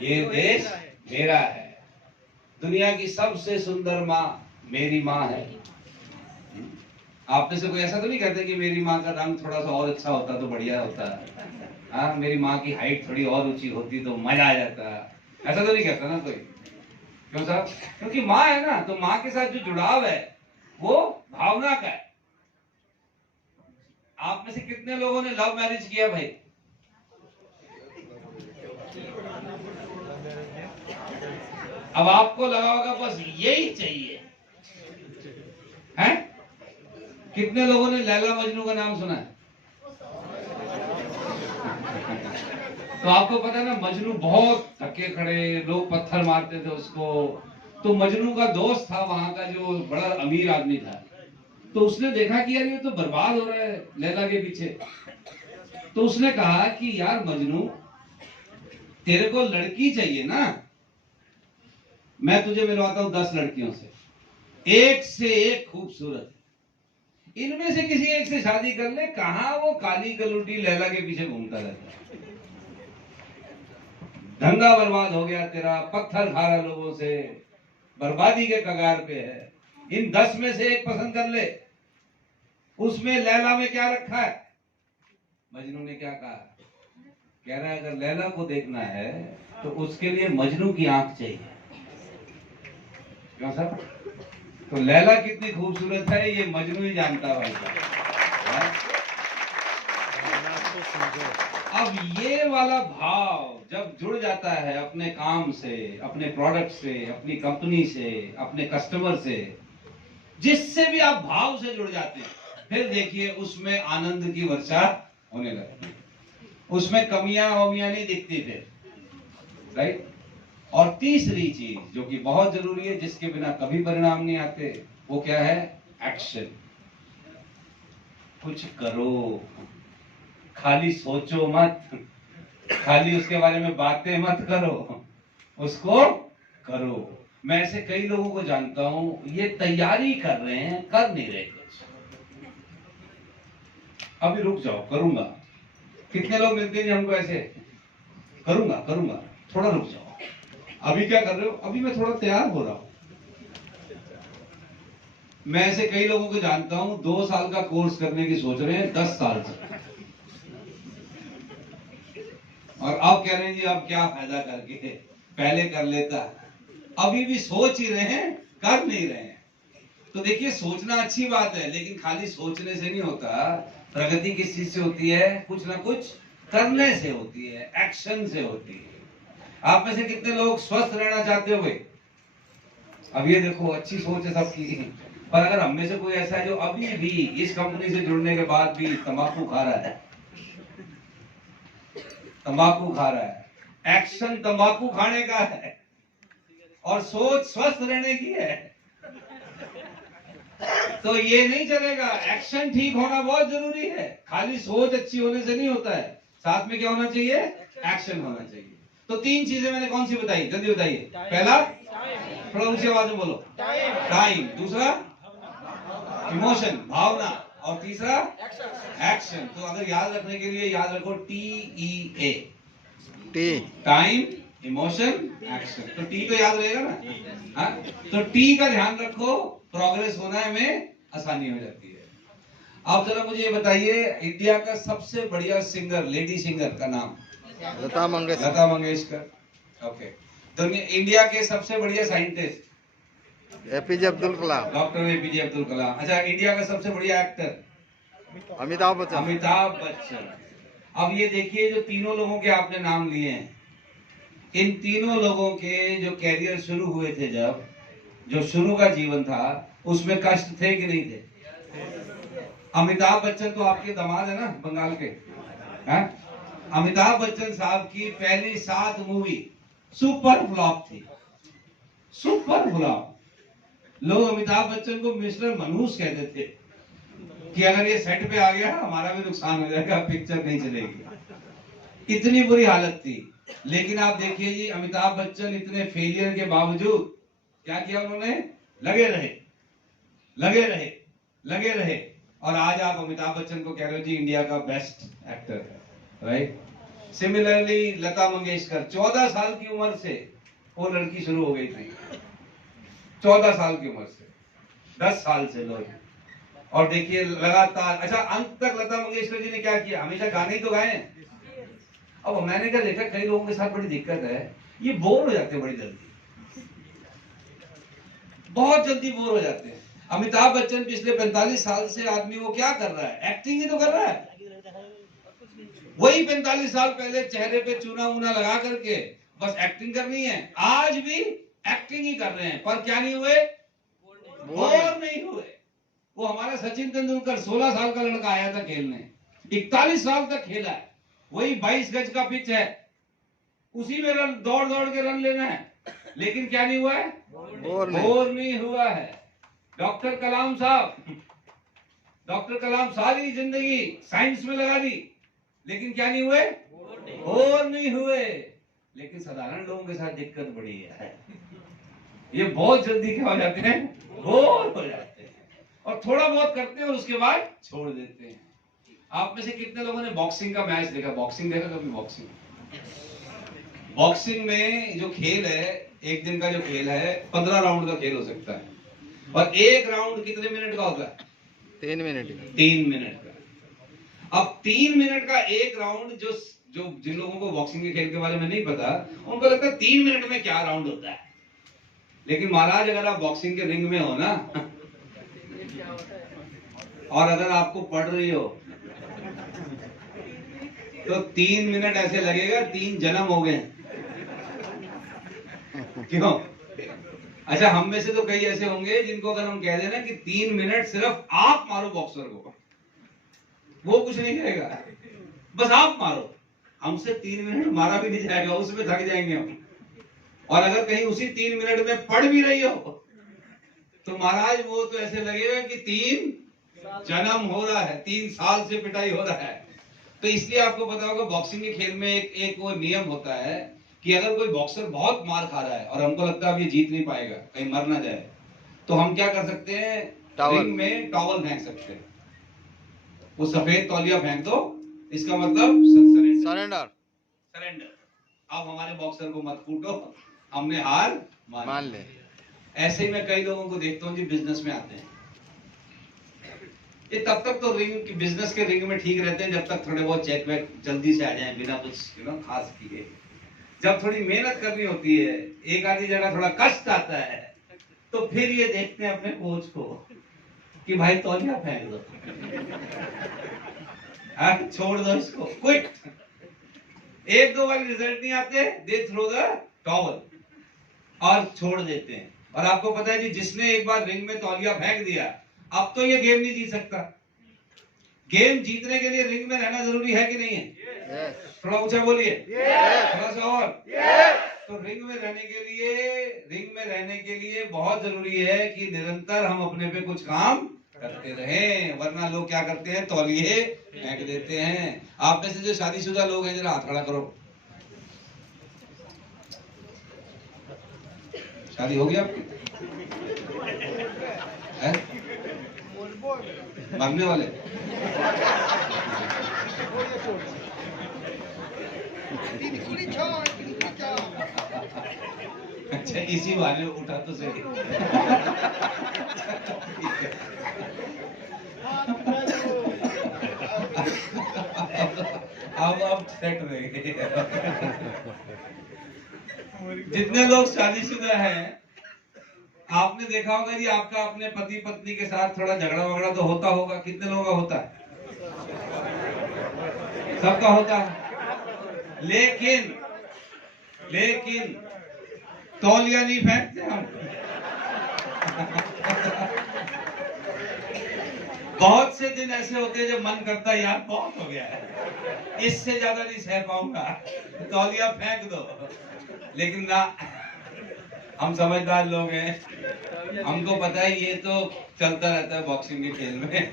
ये देश मेरा है। दुनिया की सबसे सुंदर माँ मेरी माँ है। आप में से कोई ऐसा तो नहीं कहते कि मेरी माँ का रंग थोड़ा सा और अच्छा होता तो बढ़िया होता, हाँ मेरी माँ की हाइट थोड़ी और ऊंची होती तो मजा आ जाता, ऐसा तो नहीं कहता ना कोई। क्यों साहब? क्योंकि माँ है ना, तो माँ के साथ जो जुड़ाव है वो भावना का है। आप में से कितने लोगों ने लव मैरिज किया भाई? अब आपको लगा होगा बस यही चाहिए है? कितने लोगों ने लैला मजनू का नाम सुना है? तो आपको पता है ना, मजनू बहुत थके खड़े, लोग पत्थर मारते थे उसको। तो मजनू का दोस्त था वहां का जो बड़ा अमीर आदमी था, तो उसने देखा कि यार ये तो बर्बाद हो रहा है लैला के पीछे। तो उसने कहा कि यार मजनू, तेरे को लड़की चाहिए ना, मैं तुझे मिलवाता हूं 10 लड़कियों से, एक से एक खूबसूरत, इनमें से किसी एक से शादी कर ले। कहां वो काली गलूटी लैला के पीछे घूमता रहता है। धंधा बर्बाद हो गया तेरा, पत्थर खा रहा लोगों से, बर्बादी के कगार पे है। इन 10 में से एक पसंद कर ले। उसमें लैला में क्या रखा है? मजनू ने क्या कहा? कह रहा है अगर लैला को देखना है तो उसके लिए मजनू की आंख चाहिए। क्यों सर? तो लैला कितनी खूबसूरत है ये मजनू ही जानता है भाई साहब। अब ये वाला भाव जब जुड़ जाता है अपने काम से, अपने प्रोडक्ट से, अपनी कंपनी से, अपने कस्टमर से, जिससे भी आप भाव से जुड़ जाते हैं, फिर देखिए उसमें आनंद की वर्षा होने लगती है, उसमें कमियां वमियां नहीं दिखती फिर, राइट। और तीसरी चीज जो कि बहुत जरूरी है, जिसके बिना कभी परिणाम नहीं आते, वो क्या है? एक्शन। कुछ करो, खाली सोचो मत, खाली उसके बारे में बातें मत करो, उसको करो। मैं ऐसे कई लोगों को जानता हूं, ये तैयारी कर रहे हैं, कर नहीं रहे कुछ। अभी रुक जाओ, करूंगा। कितने लोग मिलते हैं हमको ऐसे, करूंगा करूंगा, थोड़ा रुक जाओ। अभी क्या कर रहे हो? अभी मैं थोड़ा तैयार हो रहा हूं। मैं ऐसे कई लोगों को जानता हूं, 2 साल का कोर्स करने की सोच रहे हैं 10 साल से, और अब कह रहे हैं जी अब क्या फायदा करके, पहले कर लेता। अभी भी सोच ही रहे हैं, कर नहीं रहे हैं। तो देखिए, सोचना अच्छी बात है, लेकिन खाली सोचने से नहीं होता। प्रगति किस चीज से होती है? कुछ ना कुछ करने से होती है, एक्शन से होती है। आप में से कितने लोग स्वस्थ रहना चाहते हो भाई? अब ये देखो, अच्छी सोच है सबकी, पर अगर हम में से कोई ऐसा है जो अभी भी इस कंपनी से जुड़ने के बाद भी तंबाकू खा रहा है, तंबाकू खा रहा है, एक्शन तंबाकू खाने का है और सोच स्वस्थ रहने की है, तो ये नहीं चलेगा। एक्शन ठीक होना बहुत जरूरी है, खाली सोच अच्छी होने से नहीं होता है, साथ में क्या होना चाहिए? एक्शन होना चाहिए। तो 3 चीजें मैंने कौन सी बताई, जल्दी बताइए। पहला, थोड़ा ऊंची आवाज में बोलो, टाइम। दूसरा, इमोशन, भावना। और तीसरा, एक्शन। तो अगर याद रखने के लिए याद रखो TEA, टाइम, इमोशन, एक्शन। तो टी तो याद रहेगा ना, हाँ? तो टी का ध्यान रखो, प्रोग्रेस होने में आसानी हो जाती है। आप जरा मुझे ये बताइए, इंडिया का सबसे बढ़िया सिंगर, लेडी सिंगर का नाम? लता मंगेशकर। लता मंगेशकर। ओके। तो इंडिया के सबसे बढ़िया scientist? APJ Abdul Kalam. Doctor APJ Abdul Kalam. अच्छा, इंडिया का सबसे बढ़िया एक्टर? अमिताभ बच्चन। अमिताभ बच्चन। अब ये देखिए, जो तीनों लोगों के आपने नाम लिए हैं, इन तीनों लोगों के जो कैरियर शुरू हुए थे, जब जो शुरू का जीवन था, उसमें कष्ट थे कि नहीं थे? अमिताभ बच्चन तो आपके दामाद है ना, बंगाल के, हैं? अमिताभ बच्चन साहब की पहली 7 मूवी सुपर फ्लॉप थी, सुपर फ्लॉप। लोग अमिताभ बच्चन को मिस्टर मनहूस कहते थे कि अगर ये सेट पे आ गया हमारा भी नुकसान हो जाएगा, पिक्चर नहीं चलेगी, इतनी बुरी हालत थी। लेकिन आप देखिए जी, अमिताभ बच्चन इतने फेलियर के बावजूद क्या किया उन्होंने? लगे रहे, लगे रहे। लगे रहे, और आज आप अमिताभ बच्चन को कह रहे हो जी इंडिया का बेस्ट एक्टर है, राइट। सिमिलरली लता मंगेशकर 14 साल की उम्र से वो लड़की शुरू हो गई थी, 14 साल की उम्र से, 10 साल से लोग, और देखिए लगातार। अच्छा, अंत तक लता मंगेशकर जी ने क्या किया, हमेशा गाने ही तो गाए हैं। अब मैंने क्या देखा, कई लोगों के साथ बड़ी दिक्कत है, ये बोर हो जाते हैं बड़ी जल्दी, बहुत जल्दी बोर हो जाते हैं। अमिताभ बच्चन पिछले 45 साल से आदमी वो क्या कर रहा है, एक्टिंग ही तो कर रहा है। वही 45 साल पहले चेहरे पे चूना वूना लगा करके बस एक्टिंग करनी है, आज भी एक्टिंग ही कर रहे हैं, पर क्या नहीं हुए, बोर नहीं हुए। वो हमारा सचिन तेंदुलकर 16 साल का लड़का आया था खेलने, 41 साल तक खेला है, वही 22 गज का पिच है, उसी में रन दौड़ दौड़ के रन लेना है, लेकिन क्या नहीं हुआ है, बोर नहीं हुआ है। डॉक्टर कलाम सारी जिंदगी साइंस में लगा दी, लेकिन क्या नहीं हुए, बोर नहीं हुए। लेकिन साधारण लोगों के साथ दिक्कत बड़ी है, ये बहुत जल्दी क्या हो जाते हैं, बोर हो जाते हैं, और थोड़ा बहुत करते हैं और उसके बाद छोड़ देते हैं। आप में से कितने लोगों ने बॉक्सिंग का मैच देखा, बॉक्सिंग देखा कभी? बॉक्सिंग में जो खेल है, एक दिन का जो खेल है 15 राउंड का खेल हो सकता है, और एक राउंड कितने मिनट का होता है, 3 मिनट 3 मिनट का। अब 3 मिनट का एक राउंड, जो जिन लोगों को बॉक्सिंग के खेल के बारे में नहीं पता, उनको लगता है 3 मिनट में क्या राउंड होता है। लेकिन महाराज, अगर आप बॉक्सिंग के रिंग में हो ना, और अगर आपको पड़ रही हो, तो 3 मिनट ऐसे लगेगा 3 जन्म हो गए। क्यों? अच्छा, हम में से तो कई ऐसे होंगे जिनको अगर हम कह देना कि 3 मिनट सिर्फ आप मारो बॉक्सर को, वो कुछ नहीं करेगा, बस आप मारो। हमसे 3 मिनट मारा भी नहीं जाएगा, उसमें थक जाएंगे हम। और अगर कहीं उसी 3 मिनट में पड़ भी रही हो, तो महाराज वो तो ऐसे लगेगा कि 3 जन्म हो रहा है, 3 साल से पिटाई हो रहा है। तो इसलिए आपको पता होगा, बॉक्सिंग के खेल में एक वो नियम होता है कि अगर कोई बॉक्सर बहुत मार खा रहा है और हमको लगता है अब ये जीत नहीं पाएगा, कहीं मर ना जाए, तो हम क्या कर सकते हैं, रिंग में टॉवल फेंक सकते हैं। वो सफेद तौलिया फेंक दो, इसका मतलब सरेंडर। अब हमारे बॉक्सर को मत कूटो, हमने हार मान ले। ऐसे ही मैं कई लोगों को देखता हूँ जो बिजनेस में आते हैं, ये तब तक तो रिंग, बिजनेस के रिंग में ठीक रहते हैं जब तक थोड़े बहुत चेक वेक जल्दी से आ जाए बिना कुछ खास किए। जब थोड़ी मेहनत करनी होती है, एक आधी जगह थोड़ा कष्ट आता है, तो फिर ये देखते हैं अपने कोच को कि भाई तौलिया फेंक दो, छोड़ दो इसको, क्विट। 1-2 बार रिजल्ट नहीं आते, दे थ्रो द टॉवल और छोड़ देते हैं। और आपको पता है जी, जिसने एक बार रिंग में तौलिया फेंक दिया, अब तो ये गेम नहीं जीत सकता। गेम जीतने के लिए रिंग में रहना जरूरी है कि नहीं है? थोड़ा ऊंचा बोलिए, थोड़ा सा और। तो रिंग में रहने के लिए बहुत जरूरी है कि निरंतर हम अपने पे कुछ काम करते रहें, वरना लोग क्या करते हैं, तौलिए फेंक देते हैं। आप में से जो शादीशुदा लोग हैं, जरा हाथ खड़ा करो। शादी हो गया आपकी? भागने वाले? अच्छा, इसी बहाने उठा तो सही। अब सेट रहेंगे। जितने लोग शादीशुदा हैं, आपने देखा होगा जी, आपका अपने पति पत्नी के साथ थोड़ा झगड़ा वगड़ा तो होता होगा। कितने लोगों का होता है? सबका होता है। लेकिन तौलिया नहीं फेंकते हम। बहुत से दिन ऐसे होते हैं जब मन करता है यार बहुत हो गया है, इससे ज्यादा नहीं सह पाऊंगा, तौलिया फेंक दो। लेकिन ना, हम समझदार लोग हैं, हमको पता है ये तो चलता रहता है बॉक्सिंग के खेल में,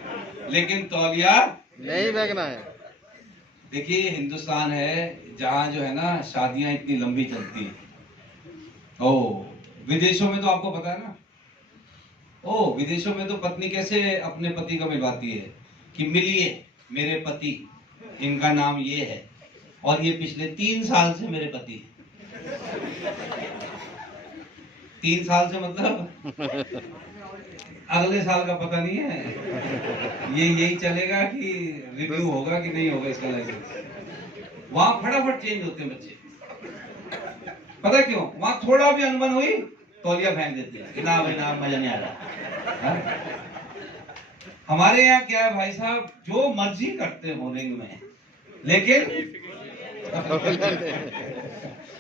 लेकिन तौलिया नहीं फेंकना है। देखिए, ये हिंदुस्तान है जहां जो है ना, शादियां इतनी लंबी चलती है। ओ, विदेशों में तो आपको पता है ना, ओ विदेशों में तो पत्नी कैसे अपने पति को मिलवाती है कि मिलिए मेरे पति, इनका नाम ये है और ये पिछले 3 साल से मेरे पति हैं। 3 साल से मतलब अगले साल का पता नहीं है, ये यही चलेगा कि रिव्यू होगा कि नहीं होगा इसका लाइसेंस। वहां फटाफट चेंज होते हैं बच्चे, पता क्यों? वहां थोड़ा भी अनबन हुई तौलिया फेंक देते हैं कि ना भाई ना, मजा नहीं आ रहा। हाँ? हमारे यहाँ क्या है भाई साहब, जो मर्जी करते हैं मोर्निंग में, लेकिन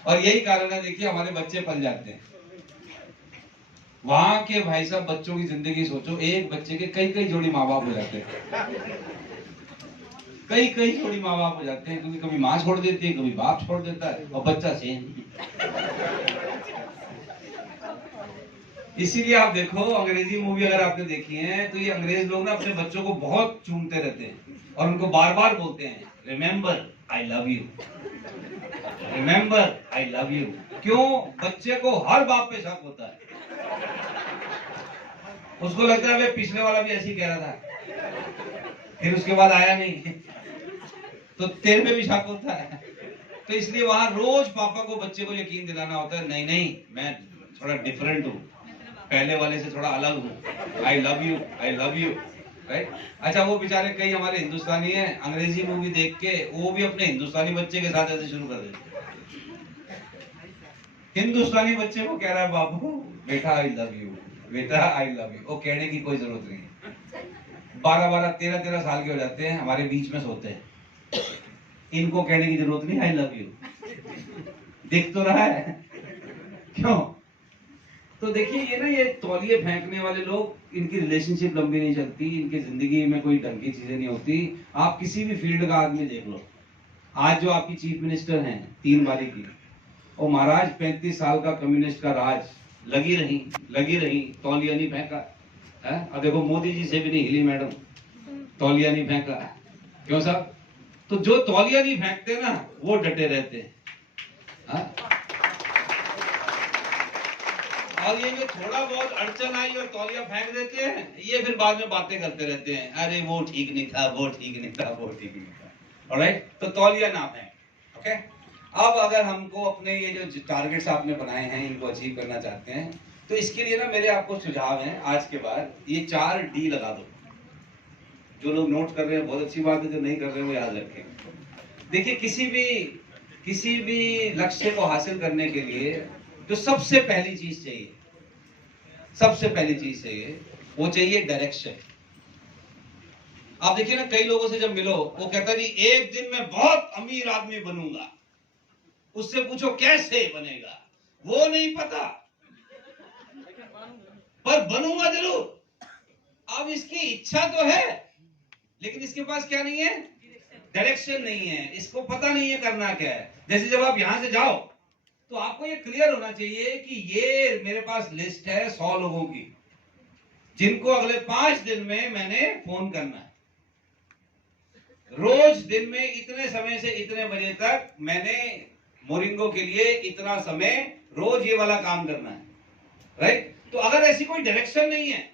और यही कारण है, देखिए हमारे बच्चे पल जाते हैं। वहां के भाई साहब बच्चों की जिंदगी सोचो, एक बच्चे के कई कई जोड़ी माँ बाप हो जाते हैं, कई कई जोड़ी माँ बाप हो जाते हैं, क्योंकि कभी माँ छोड़ देती है, कभी बाप छोड़ देता है, और बच्चा सेम। इसीलिए आप देखो, अंग्रेजी मूवी अगर आपने देखी है तो ये अंग्रेज लोग ना अपने बच्चों को बहुत चूमते रहते हैं और उनको बार बार बोलते हैं, remember I love you, remember I love you. क्यों? बच्चे को हर बाप पे शक होता है, उसको लगता है पिछले वाला भी ऐसे ही कह रहा था, फिर उसके बाद आया नहीं, तो तेरे पे भी शक होता है। तो इसलिए वहां रोज पापा को बच्चे को यकीन दिलाना होता है, नहीं नहीं मैं थोड़ा डिफरेंट हूँ, पहले वाले से थोड़ा अलग हूँ, I love you, I love you, right. अच्छा, वो बेचारे कई हमारे हिंदुस्तानी हैं, अंग्रेजी मूवी देख के वो भी अपने हिंदुस्तानी बच्चे के साथ ऐसे शुरू कर देते। हिंदुस्तानी बच्चे को कह रहा है बाबू बेटा आई लव यू, बेटा आई लव यू, वो कहने की कोई जरूरत नहीं है। 12-12, 13-13 साल के हो जाते हैं, हमारे बीच में सोते हैं, इनको कहने की जरूरत नहीं आई लव यू, दिख तो रहा है। क्यों? तो देखिए ये ना, ये तौलिए फेंकने वाले लोग, इनकी रिलेशनशिप लंबी नहीं चलती, इनकी जिंदगी में कोई ढंग की चीजें नहीं होती। आप किसी भी फील्ड का आदमी देख लो, आज जो आपकी चीफ मिनिस्टर हैं 3 बारी की, और महाराज 35 साल का कम्युनिस्ट का राज, लगी रही, तौलिया नहीं फेंका है। अब देखो मोदी जी से भी नहीं हिली मैडम, तौलिया नहीं फेंका। क्यों साहब? तो जो तौलिया नहीं फेंकते ना वो डटे रहते हैं। और ये जो थोड़ा बहुत अड़चन आई और तौलिया फेंक देते हैं, ये फिर बाद में बातें करते रहते हैं, अरे वो ठीक नहीं था, वो ठीक नहीं था, वो ठीक नहीं था। ऑलराइट, तो तौलिया ना फेंक। ओके, अब अगर हमको अपने ये जो टारगेट्स आपने बनाए हैं इनको अचीव करना चाहते हैं, तो इसके लिए ना मेरे आपको सुझाव हैं, आज के बाद ये 4 डी लगा दो। जो लोग नोट कर रहे हैं बहुत अच्छी बात है, जो नहीं कर रहे हैं वो याद रखें। देखिए किसी भी लक्ष्य को हासिल करने के लिए जो सबसे पहली चीज चाहिए वो चाहिए डायरेक्शन। आप देखिए ना, कई लोगों से जब मिलो वो कहता जी एक दिन मैं बहुत अमीर आदमी बनूंगा, उससे पूछो कैसे बनेगा, वो नहीं पता, पर बनूंगा जरूर। अब इसकी इच्छा तो है, लेकिन इसके पास क्या नहीं है? डायरेक्शन नहीं है, इसको पता नहीं है करना क्या है। जैसे जब आप यहां से जाओ तो आपको ये क्लियर होना चाहिए कि ये मेरे पास लिस्ट है 100 लोगों की, जिनको अगले 5 दिन में मैंने फोन करना है। रोज दिन में इतने समय से इतने बजे तक मैंने मोरिंगो के लिए इतना समय रोज ये वाला काम करना है, राइट। तो अगर ऐसी कोई डायरेक्शन नहीं है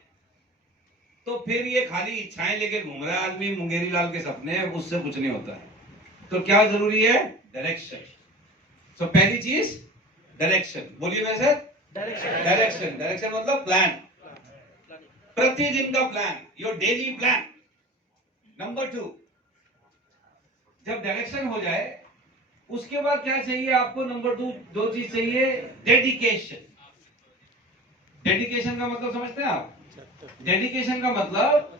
तो फिर ये खाली इच्छाएं लेके घूम रहा है आदमी, मुंगेरी लाल के सपने, उससे कुछ नहीं होता है। तो क्या जरूरी है? डायरेक्शन। तो पहली चीज डायरेक्शन, बोलिए मैं सर। डायरेक्शन मतलब प्लान, प्रतिदिन का plan, your daily plan. Number 2, जब डायरेक्शन हो जाए उसके बाद क्या चाहिए आपको? नंबर 2 चीज चाहिए, डेडिकेशन। डेडिकेशन का मतलब समझते हैं आप? डेडिकेशन का मतलब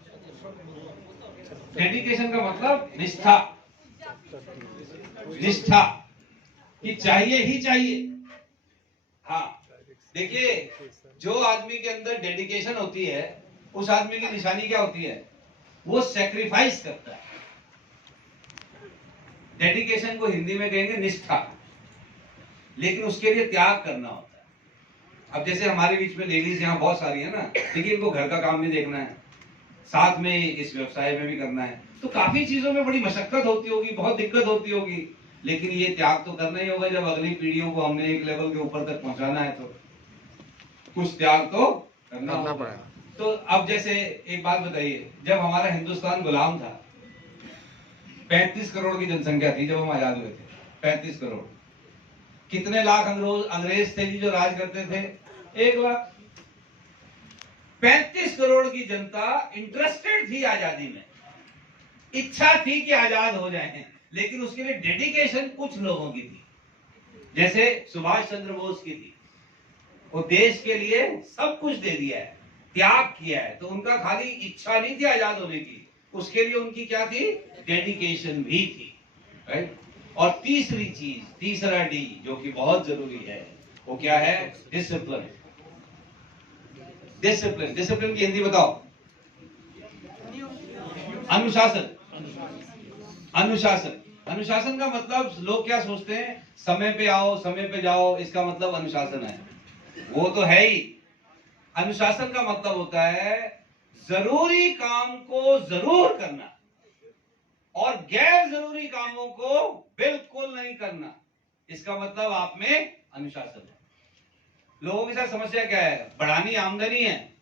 निष्ठा कि चाहिए ही चाहिए। हाँ, देखिए जो आदमी के अंदर डेडिकेशन होती है उस आदमी की निशानी क्या होती है? वो सैक्रिफाइस करता है। डेडिकेशन को हिंदी में कहेंगे निष्ठा, लेकिन उसके लिए त्याग करना होता है। अब जैसे हमारे बीच में लेडीज यहाँ बहुत सारी है ना, देखिए इनको घर का काम भी देखना है, साथ में इस व्यवसाय में भी करना है, तो काफी चीजों में बड़ी मशक्कत होती होगी, बहुत दिक्कत होती होगी, लेकिन ये त्याग तो करना ही होगा। जब अगली पीढ़ियों को हमने एक लेवल के ऊपर तक पहुंचाना है तो कुछ त्याग तो करना पड़ेगा। तो अब जैसे एक बात बताइए, जब हमारा हिंदुस्तान गुलाम था 35 करोड़ की जनसंख्या थी जब हम आजाद हुए थे, 35 करोड़। कितने लाख अंग्रेज थे जी जो राज करते थे? 1 लाख। 35 करोड़ की जनता इंटरेस्टेड थी आजादी में, इच्छा थी कि आजाद हो जाएं, लेकिन उसके लिए डेडिकेशन कुछ लोगों की थी, जैसे सुभाष चंद्र बोस की थी। वो देश के लिए सब कुछ दे दिया है, त्याग किया है, तो उनका खाली इच्छा नहीं थी आजाद होने की, उसके लिए उनकी क्या थी? डेडिकेशन भी थी, राइट। और तीसरी चीज, तीसरा डी जो कि बहुत जरूरी है, वो क्या है? डिसिप्लिन। डिसिप्लिन, डिसिप्लिन की हिंदी बताओ। अनुशासन। अनुशासन, अनुशासन का मतलब लोग क्या सोचते हैं? समय पे आओ, समय पे जाओ, इसका मतलब अनुशासन है? वो तो है ही। अनुशासन का मतलब होता है जरूरी काम को जरूर करना और गैर जरूरी कामों को बिल्कुल नहीं करना। इसका मतलब आप में अनुशासन है। लोगों के साथ समस्या क्या है? बढ़ानी आमदनी है,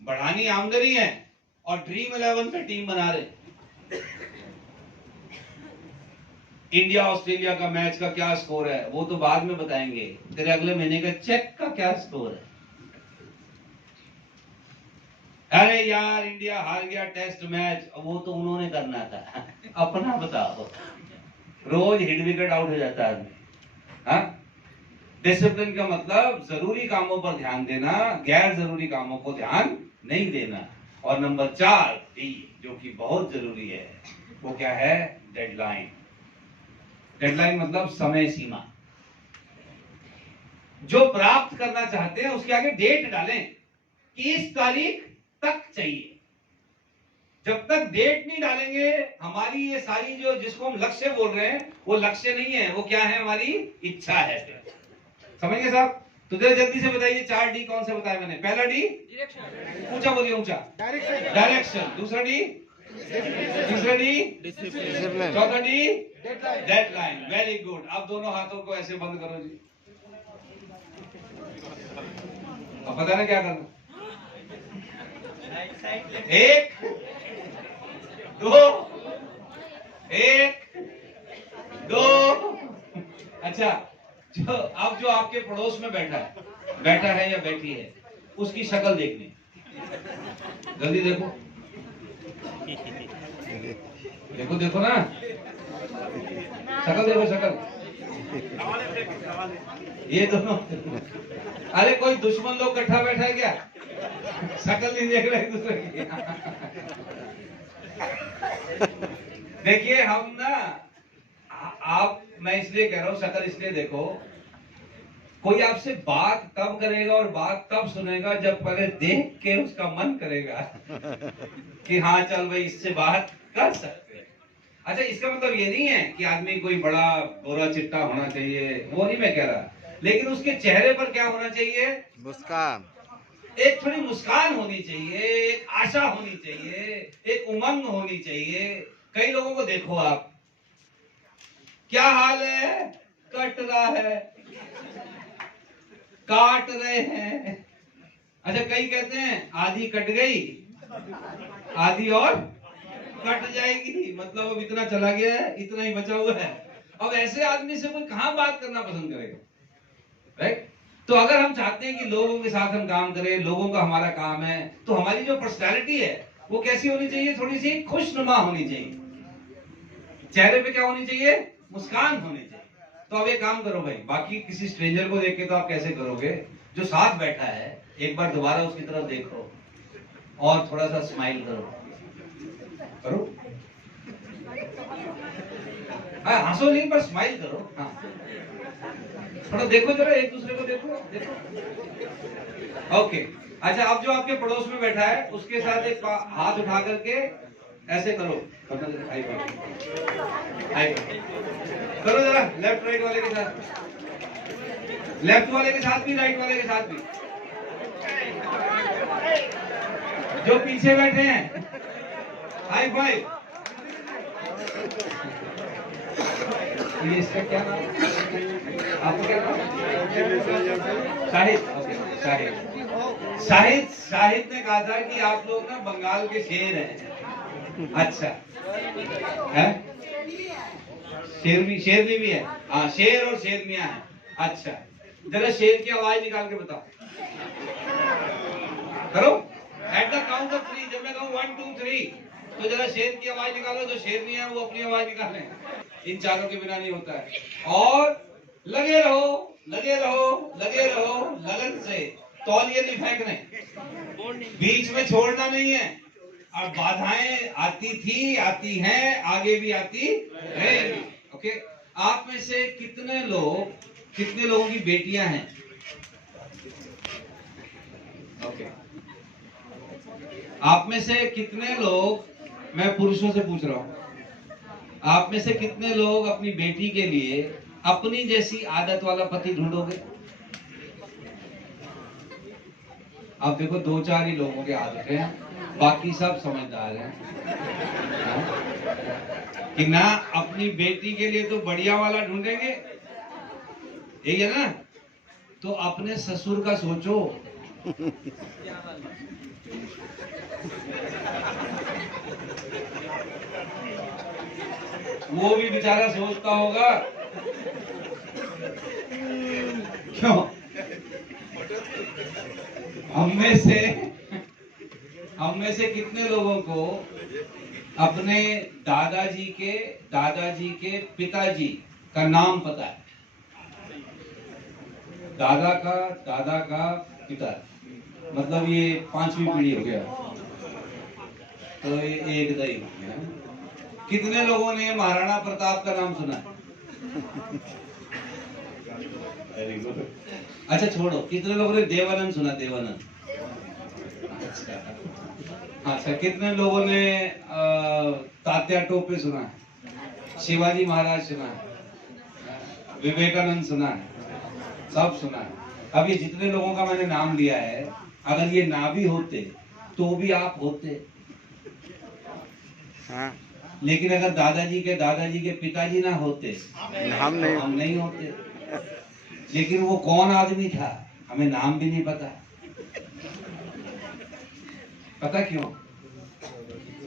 बढ़ानी आमदनी है और ड्रीम 11 पे टीम बना रहे। इंडिया ऑस्ट्रेलिया का मैच का क्या स्कोर है वो तो बाद में बताएंगे, तेरे अगले महीने का चेक का क्या स्कोर है? अरे यार इंडिया हार गया टेस्ट मैच, वो तो उन्होंने करना था, अपना बताओ। रोज हिट विकेट आउट हो जाता है आदमी। हाँ, डिसिप्लिन का मतलब जरूरी कामों पर ध्यान देना, गैर जरूरी कामों को ध्यान नहीं देना। और नंबर 4 डी जो कि बहुत जरूरी है, वो क्या है? डेडलाइन। डेडलाइन मतलब समय सीमा। जो प्राप्त करना चाहते हैं उसके आगे डेट डालें कि इस तारीख तक चाहिए। जब तक डेट नहीं डालेंगे, हमारी ये सारी जो जिसको हम लक्ष्य बोल रहे हैं वो लक्ष्य नहीं है, वो क्या है? हमारी इच्छा है। समझ गए साहब? तो जल्दी से बताइए 4 डी कौन से बताए मैंने? पहला डी ऊंचा बोलिए, ऊंचा डायरेक्शन। दूसरा डी, तीसरा डी डिसिप्लिन, चौथा डी डेडलाइन। Very good. अब दोनों हाथों को ऐसे बंद करो जी। अब पता ना क्या करना? 1 2 1 2। अच्छा, जो आपके पड़ोस में बैठा है या बैठी है, उसकी शक्ल देखनी। जल्दी देखो, देखो देखो ना, शक्ल देखो, शक्ल। ये दोनों, अरे कोई दुश्मन लोग इकट्ठा बैठा है क्या? शक्ल नहीं देख रहे दूसरे की। देखिए हम ना, आप, मैं इसलिए कह रहा हूं शक्ल इसलिए देखो, कोई आपसे बात तब करेगा और बात तब सुनेगा जब पहले देख के उसका मन करेगा कि हाँ चल भाई इससे बात कर सकते हैं। अच्छा, इसका मतलब ये नहीं है कि आदमी कोई बड़ा गोरा चिट्टा होना चाहिए, वो नहीं मैं कह रहा, लेकिन उसके चेहरे पर क्या होना चाहिए? मुस्कान। एक थोड़ी मुस्कान होनी चाहिए, एक आशा होनी चाहिए, एक उमंग होनी चाहिए। कई लोगों को देखो आप, क्या हाल है? कट रहा है, काट रहे हैं। अच्छा, कई कहते हैं आधी कट गई, आधी और कट जाएगी, मतलब अब इतना चला गया है, इतना ही बचा हुआ है। अब ऐसे आदमी से कोई कहां बात करना पसंद करेगा, राइट? तो अगर हम चाहते हैं कि लोगों के साथ हम काम करें, लोगों का हमारा काम है, तो हमारी जो पर्सनैलिटी है वो कैसी होनी चाहिए? थोड़ी सी खुशनुमा होनी चाहिए। चेहरे पे क्या होनी चाहिए? मुस्कान होनी चाहिए। तो अब एक काम करो भाई, बाकी किसी स्ट्रेंजर को देख के तो आप कैसे करोगे? जो साथ बैठा है एक बार दोबारा उसकी तरफ देखो और थोड़ा सा स्माइल करो। हाँ, हंसो नहीं पर स्माइल करो। हाँ, थोड़ा देखो जरा, एक दूसरे को देखो। ओके, अच्छा, अब जो आपके पड़ोस में बैठा है उसके साथ एक हाथ उठा करके ऐसे करो, करो जरा, लेफ्ट राइट वाले के साथ, लेफ्ट वाले के साथ भी, राइट वाले के साथ भी। जो पीछे बैठे हैं हाई फाइव। ये इसका क्या नाम है? आपको क्या नाम है? शाहिद। ओके, शाहिद। शाहिद ने कहा था कि आप लोग ना बंगाल के शेर हैं। अच्छा है, शेरनी भी है। हाँ, शेर और शेरनिया है। अच्छा, जरा शेर की आवाज निकाल के बताओ। करो एट द काउंट ऑफ 3। जब मैं कहूँ 1 2 3 तो जरा शेर की आवाज निकालो। जो शेरनी है वो अपनी आवाज निकालें। इन चारों के बिना नहीं होता है। और लगे रहो, लगे रहो, लगे रहो लगन से। तौलिए नहीं फेंकने, बीच में छोड़ना नहीं है। और बाधाएं आती थी, आती हैं, आगे भी आती रहेंगी। ओके, आप में से कितने लोगों की बेटियां हैं? ओके, आप में से कितने लोग, मैं पुरुषों से पूछ रहा हूं, आप में से कितने लोग अपनी बेटी के लिए अपनी जैसी आदत वाला पति ढूंढोगे? आप देखो 2-4 ही लोगों के आदत हैं, बाकी सब समझदार हैं। कि ना अपनी बेटी के लिए तो बढ़िया वाला ढूंढेंगे, यही है ना? तो अपने ससुर का सोचो। वो भी बेचारा सोचता होगा, क्यों? हम में से कितने लोगों को अपने दादाजी के पिताजी का नाम पता है? दादा का पिता, मतलब ये 5वीं पीढ़ी हो गया, तो ये एक दही हो गया। कितने लोगों ने महाराणा प्रताप का नाम सुना है? Very good. अच्छा छोड़ो, कितने लोगों ने देवानंद सुना? देवानंद। अच्छा, कितने लोगों ने तात्या टोपे सुना है? शिवाजी महाराज सुना है? विवेकानंद सुना है? सब सुना है। अब ये जितने लोगों का मैंने नाम लिया है, अगर ये ना भी होते तो भी आप होते। हाँ। लेकिन अगर दादाजी के पिताजी ना होते, हम नहीं होते। लेकिन वो कौन आदमी था, हमें नाम भी नहीं पता। पता क्यों?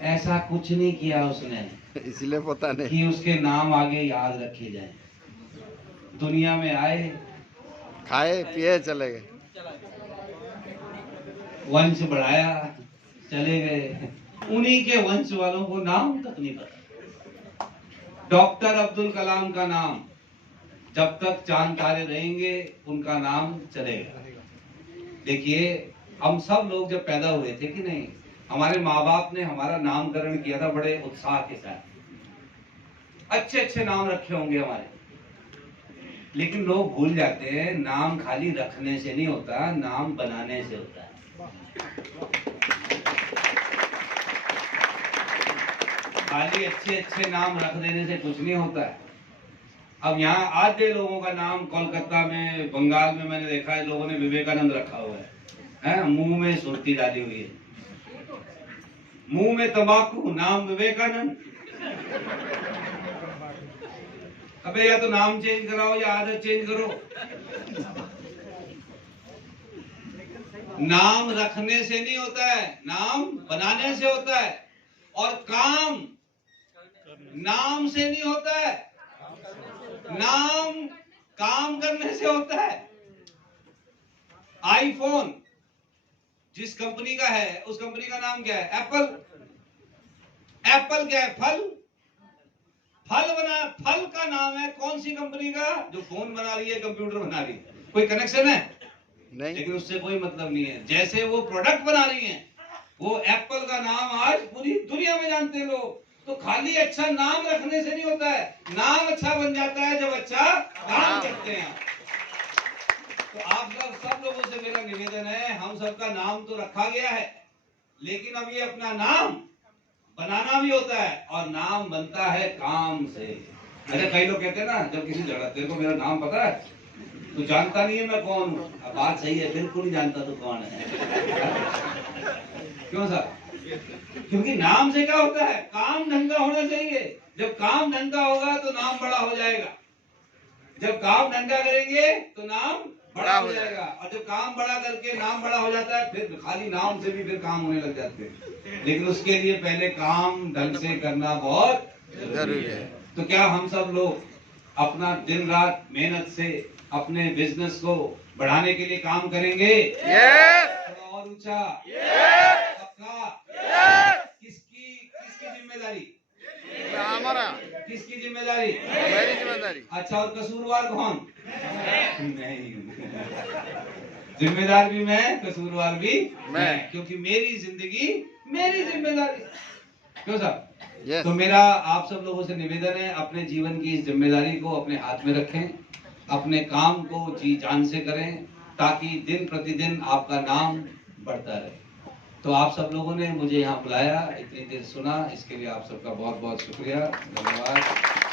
ऐसा कुछ नहीं किया उसने, इसलिए पता नहीं कि उसके नाम आगे याद रखे जाएं। दुनिया में आए, खाए पिए चले गए, वंश बढ़ाया, चले गए। उन्हीं के वंश वालों को नाम तक नहीं पता। डॉक्टर अब्दुल कलाम का नाम, जब तक चांद तारे रहेंगे उनका नाम चलेगा। देखिए, हम सब लोग जब पैदा हुए थे कि नहीं, हमारे माँ बाप ने हमारा नामकरण किया था बड़े उत्साह के साथ। अच्छे अच्छे नाम रखे होंगे हमारे। लेकिन लोग भूल जाते हैं, नाम खाली रखने से नहीं होता, नाम बनाने से होता है। खाली अच्छे अच्छे नाम रख देने से कुछ नहीं होता है। अब यहाँ आधे लोगों का नाम कोलकाता में, बंगाल में मैंने देखा है, लोगों ने विवेकानंद रखा हुआ है, मुंह में सुर्ती डाली हुई है, मुंह में तंबाकू, नाम विवेकानंद। अबे या तो नाम चेंज कराओ या आदत चेंज करो। नाम रखने से नहीं होता है, नाम बनाने से होता है। और काम नाम से नहीं होता है, नाम काम करने से होता है। आईफोन जिस कंपनी का है, उस कंपनी का नाम क्या है? एप्पल। एप्पल क्या है? फल। फल का नाम है कौन सी कंपनी का? जो फोन बना रही है, कंप्यूटर बना रही है। कोई कनेक्शन है? नहीं। लेकिन उससे कोई मतलब नहीं है। जैसे वो प्रोडक्ट बना रही है, वो एप्पल का नाम आज पूरी दुनिया में जानते हैं लोग। तो खाली अच्छा नाम रखने से नहीं होता है, नाम अच्छा बन जाता है जब अच्छा काम करते हैं। तो आप सब लोगों से मेरा निवेदन है, हम सबका नाम तो रखा गया है, लेकिन अब ये अपना नाम बनाना भी होता है, और नाम बनता है काम से। अच्छा, कई लोग कहते हैं ना, जब किसी जगह, तेरे को मेरा नाम पता है? तू जानता नहीं है मैं कौन हूँ। बात सही है, बिल्कुल नहीं जानता तू कौन है। क्यों सर? क्योंकि नाम से क्या होता है, काम ढंग का होना चाहिए। जब काम ढंग का होगा तो नाम बड़ा हो जाएगा। जब काम ढंग का करेंगे तो नाम बड़ा हो जाएगा। और जब काम बड़ा करके नाम बड़ा हो जाता है, फिर खाली नाम से भी फिर काम होने लग जाते हैं। लेकिन उसके लिए पहले काम ढंग से करना बहुत जरूरी है। तो क्या हम सब लोग अपना दिन रात मेहनत से अपने बिजनेस को बढ़ाने के लिए काम करेंगे? थोड़ा और ऊंचा। सबका? किसकी जिम्मेदारी? हमारा। किसकी जिम्मेदारी? मेरी जिम्मेदारी। अच्छा, और कसूरवार कौन? नहीं, जिम्मेदार भी मैं, कसूरवार भी मैं, क्योंकि मेरी जिंदगी मेरी जिम्मेदारी। क्यों साहब? Yes. तो मेरा आप सब लोगों से निवेदन है, अपने जीवन की इस जिम्मेदारी को अपने हाथ में रखें, अपने काम को जी जान से करें, ताकि दिन प्रतिदिन आपका नाम बढ़ता रहे। तो आप सब लोगों ने मुझे यहाँ बुलाया, इतनी देर सुना, इसके लिए आप सबका बहुत बहुत शुक्रिया, धन्यवाद।